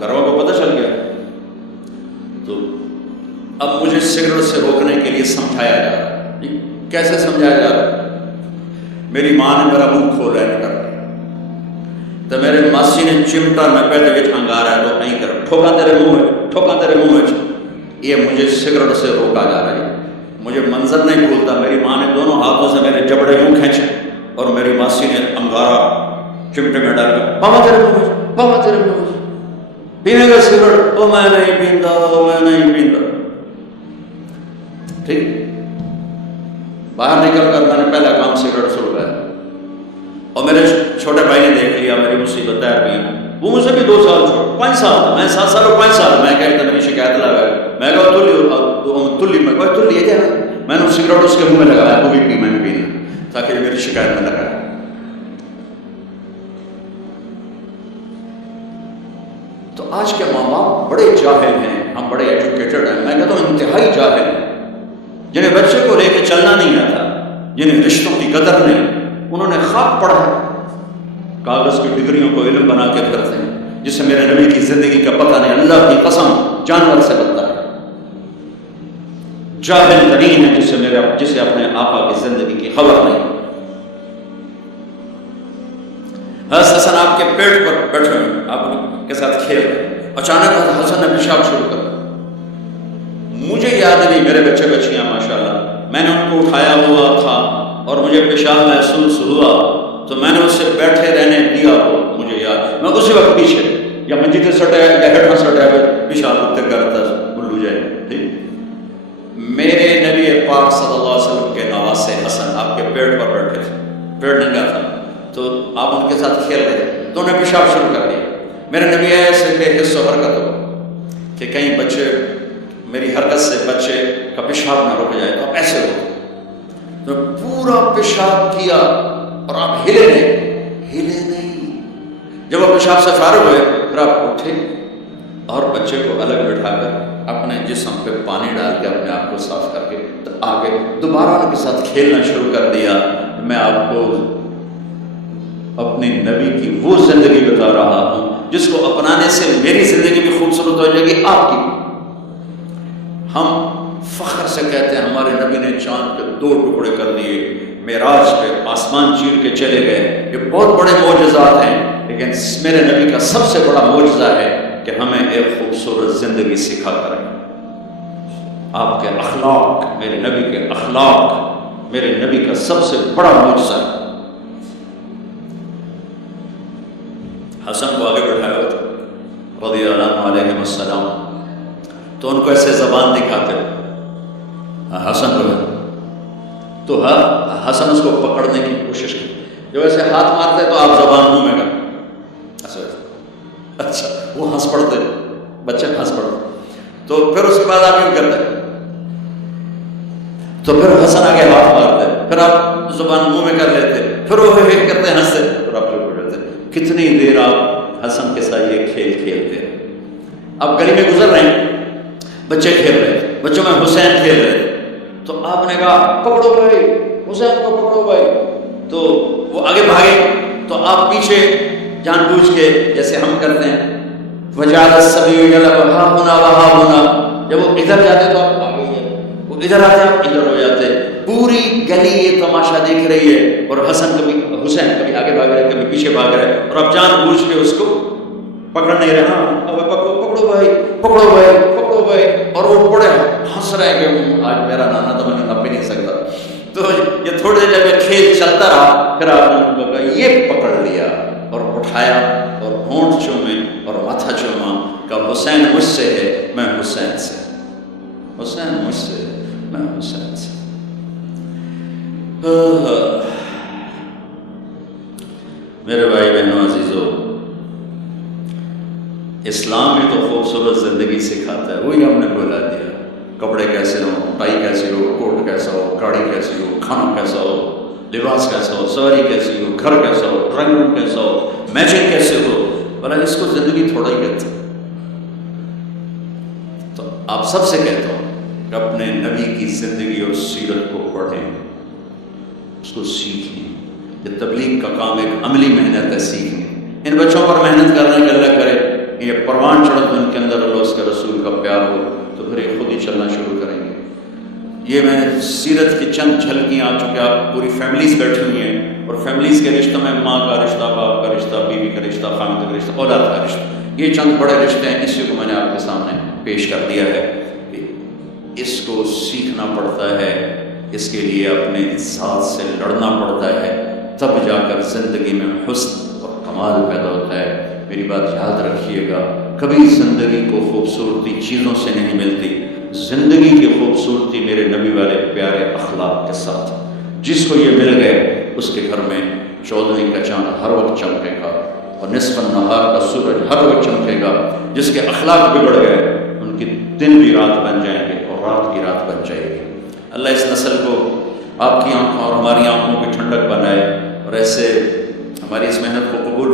گھر والوں کو پتہ چل گیا. تو اب مجھے سگریٹ سے روکنے کے لیے سمجھایا جا رہا ہے. کیسے سمجھایا جا رہا ہے؟ میری ماں نے میرا منہ کھولا ہے کر تو میرے ماسی نے چمٹا نپے دے وچ انگارا تو نہیں کر ٹھوکا تیرے منہ میں، ٹھوکا تیرے منہ میں. یہ مجھے سگریٹ سے روکا جا رہا ہے. مجھے منظر نہیں بھولتا، میری ماں نے دونوں ہاتھوں سے میرے جبڑے یوں کھینچے اور میری ماسی نے انگارا چمٹے میں ڈال کر پاپا تیرے منہ میں، پاپا تیرے منہ میں پینے کا سگریٹ. او میں نہیں پیندا، میں نہیں پیندا. ٹھیک، باہر نکل کر میں نے پہلا کام سگریٹ چھوڑا ہے. اور میرے چھوٹے بھائی نے دیکھ لیا میری مصیبت ہے بھی، وہ مجھ سے بھی 2 سال چھوڑ، 5 سال، میں 7 سال اور 5 سال. میں کہتا میری شکایت لگا، میں کہا تلی میں کوئی تلی ہے جانا. میں نے سگریٹ اس کے منہ میں لگایا، وہ بھی پی، میں نے پینا تاکہ میری شکایت میں لگا. آج کے ماں باپ بڑے جاہل ہیں، ہم بڑے ایجوکیٹڈ ہیں، میں کہتا ہوں انتہائی جاہل ہیں، جنہیں بچے کو لے کے چلنا نہیں آتا، جنہیں رشتوں کی قدر نہیں، انہوں نے خواب پڑھا ہے، کاغذ کی ڈگریوں کو علم بنا کے پھرتے ہیں، جسے میرے نبی کی زندگی کا پتہ نہیں، اللہ کی قسم جانور سے بدتر ہے، جاہل ترین ہے جسے اپنے آقا کی زندگی کی خبر نہیں۔ حسن آپ کے پیٹ پر بیٹھے ہوئے، آپ کے ساتھ کھیل رہے، اچانک حسن نے پیشاب شروع کر، مجھے یاد نہیں، میرے بچے بچیاں ماشاءاللہ، میں نے ان کو اٹھایا ہوا تھا اور مجھے پیشاب محسوس ہوا تو میں نے اسے بیٹھے رہنے دیا ہو، مجھے یاد، میں اسی وقت پیچھے یا منجی سٹے یا ہیٹھا سٹے پیشاب اٹھتے کرتا بلو جائے، ٹھیک۔ میرے نبی پاک صلی اللہ علیہ وسلم کے نواسے حسن آپ کے پیٹ پر بیٹھے تھے، پیٹ ننگا تھا، تو آپ ان کے ساتھ کھیل رہے تھے تو انہیں پیشاب شروع کر دیا۔ میرے نبی ایسے بے حس و حرکت ہو کہ کہیں بچے میری حرکت سے بچے کا پیشاب نہ رک جائے، تو آپ ایسے ہو تو پورا پیشاب کیا اور آپ ہلے نہیں، جب آپ پیشاب سے فارغ ہوئے پھر آپ اٹھے اور بچے کو الگ بٹھا کر اپنے جسم پہ پانی ڈال کے اپنے آپ کو صاف کر کے تو آگے دوبارہ ان کے ساتھ کھیلنا شروع کر دیا۔ میں آپ کو اپنے نبی کی وہ زندگی بتا رہا ہوں جس کو اپنانے سے میری زندگی بھی خوبصورت ہو جائے گی، آپ کی۔ ہم فخر سے کہتے ہیں ہمارے نبی نے چاند کے 2 ٹکڑے کر دیے، معراج پہ آسمان چیر کے چلے گئے، یہ بہت بڑے معجزات ہیں، لیکن میرے نبی کا سب سے بڑا معجزہ ہے کہ ہمیں ایک خوبصورت زندگی سکھا کر ہے۔ آپ کے اخلاق، میرے نبی کے اخلاق میرے نبی کا سب سے بڑا معجزہ ہے۔ حسن کو آگے بٹھایا ہوتا رضی اللہ علیہ السلام، تو ان کو ایسے زبان دکھاتے حسن کو، تو حسن اس کو پکڑنے کی کوشش کی، جب ایسے ہاتھ مارتے تو آپ زبان منہ میں کر، اچھا وہ ہنس پڑتے، بچے ہنس پڑتے، تو پھر اس کے بعد آپ یوں کرتے، تو پھر حسن آگے ہاتھ مارتے، پھر آپ زبان منہ میں کر لیتے، پھر وہ کرتے ہنستے، پھر آپ چپ ہو جاتے۔ کتنی دیر آپ حسن کے ساتھ یہ کھیل کھیلتے ہیں۔ آپ گلی میں گزر رہے ہیں، بچے کھیل رہے ہیں، بچوں میں حسین کھیل رہے ہیں، تو آپ نے کہا پکڑو بھائی حسین کو، پکڑو بھائی، تو وہ آگے بھاگے، تو آپ پیچھے جان بوجھ کے جیسے ہم کرتے ہیں وجعل السبیل ہا ہونا وہاں ہونا، جب وہ ادھر جاتے تو آپ آگے جاتے، وہ ادھر آتے آپ ادھر ہو جاتے، پوری گلی یہ تماشا دیکھ رہی ہے، اور حسن حسین کبھی آگے بھاگ رہے کبھی پیچھے بھاگ رہے، اور آپ جان بوجھ کے اس کو پکڑ نہیں رہے، ہاں اب پکڑو بھائی پکڑو بھائی پکڑو بھائی، اور وہ بڑے ہنس رہے کہ آج میرا نانا تو میں نپ بھی نہیں سکتا۔ تو یہ تھوڑی دیر جب کھیل چلتا رہا، پھر آپ نے کہا یہ پکڑ لیا اور اٹھایا اور ہونٹ چومے اور ماتھا چوما، کہ حسین مجھ سے ہے میں حسین سے، حسین مجھ سے ہے میں حسین سے۔ میرے بھائی بہنوں عزیزو، اسلام بھی تو خوبصورت زندگی سکھاتا ہے، وہی ہم نے بلا دیا، کپڑے کیسے ہوں، ٹائی کیسی ہو، کوٹ کیسا ہو، گاڑی کیسی ہو، کھانا کیسا ہو، لباس کیسا ہو، سواری کیسی ہو، گھر کیسا ہو، ڈرائنگ روم کیسا ہو، میچنگ کیسے ہو، بلا اس کو زندگی تھوڑا ہی کہتے ہیں۔ تو آپ سب سے کہتا ہوں کہ اپنے نبی کی زندگی اور سیرت کو پڑھیں، اس کو سیکھیں۔ یہ تبلیغ کا کام ایک عملی محنت ہے، سیکھیں۔ ان بچوں پر محنت کرنے کا اللہ کرے یہ پروان چڑھ تو ان کے اندر اللہ اس کے رسول کا پیار ہو، تو پھر یہ خود ہی چلنا شروع کریں گے۔ یہ میں نے سیرت کی چند جھلکیاں، آ چکے آپ پوری فیملیز بیٹھی ہوئی ہیں، اور فیملیز کے رشتوں میں ماں کا رشتہ، باپ کا رشتہ، بیوی کا رشتہ، خاوند کا رشتہ، اولاد کا رشتہ، یہ چند بڑے رشتے ہیں، اسی کو میں نے آپ کے سامنے پیش کر دیا ہے۔ اس کو سیکھنا پڑتا ہے، اس کے لیے اپنے ذات سے لڑنا پڑتا ہے، تب جا کر زندگی میں حسن اور کمال پیدا ہوتا ہے۔ میری بات یاد رکھیے گا، کبھی زندگی کو خوبصورتی چیزوں سے نہیں ملتی، زندگی کی خوبصورتی میرے نبی والے پیارے اخلاق کے ساتھ۔ جس کو یہ مل گئے اس کے گھر میں 14ویں کا چاند ہر وقت چمکے گا، اور نصف النہار کا سورج ہر وقت چمکے گا۔ جس کے اخلاق بگڑ گئے ان کی دن بھی رات بن جائیں گے اور رات کی رات بن جائے گی۔ اللہ اس نسل کو آپ کی آنکھوں اور ہماری آنکھوں کی ٹھنڈک بنائے، اور ایسے ہماری اس محنت کو قبول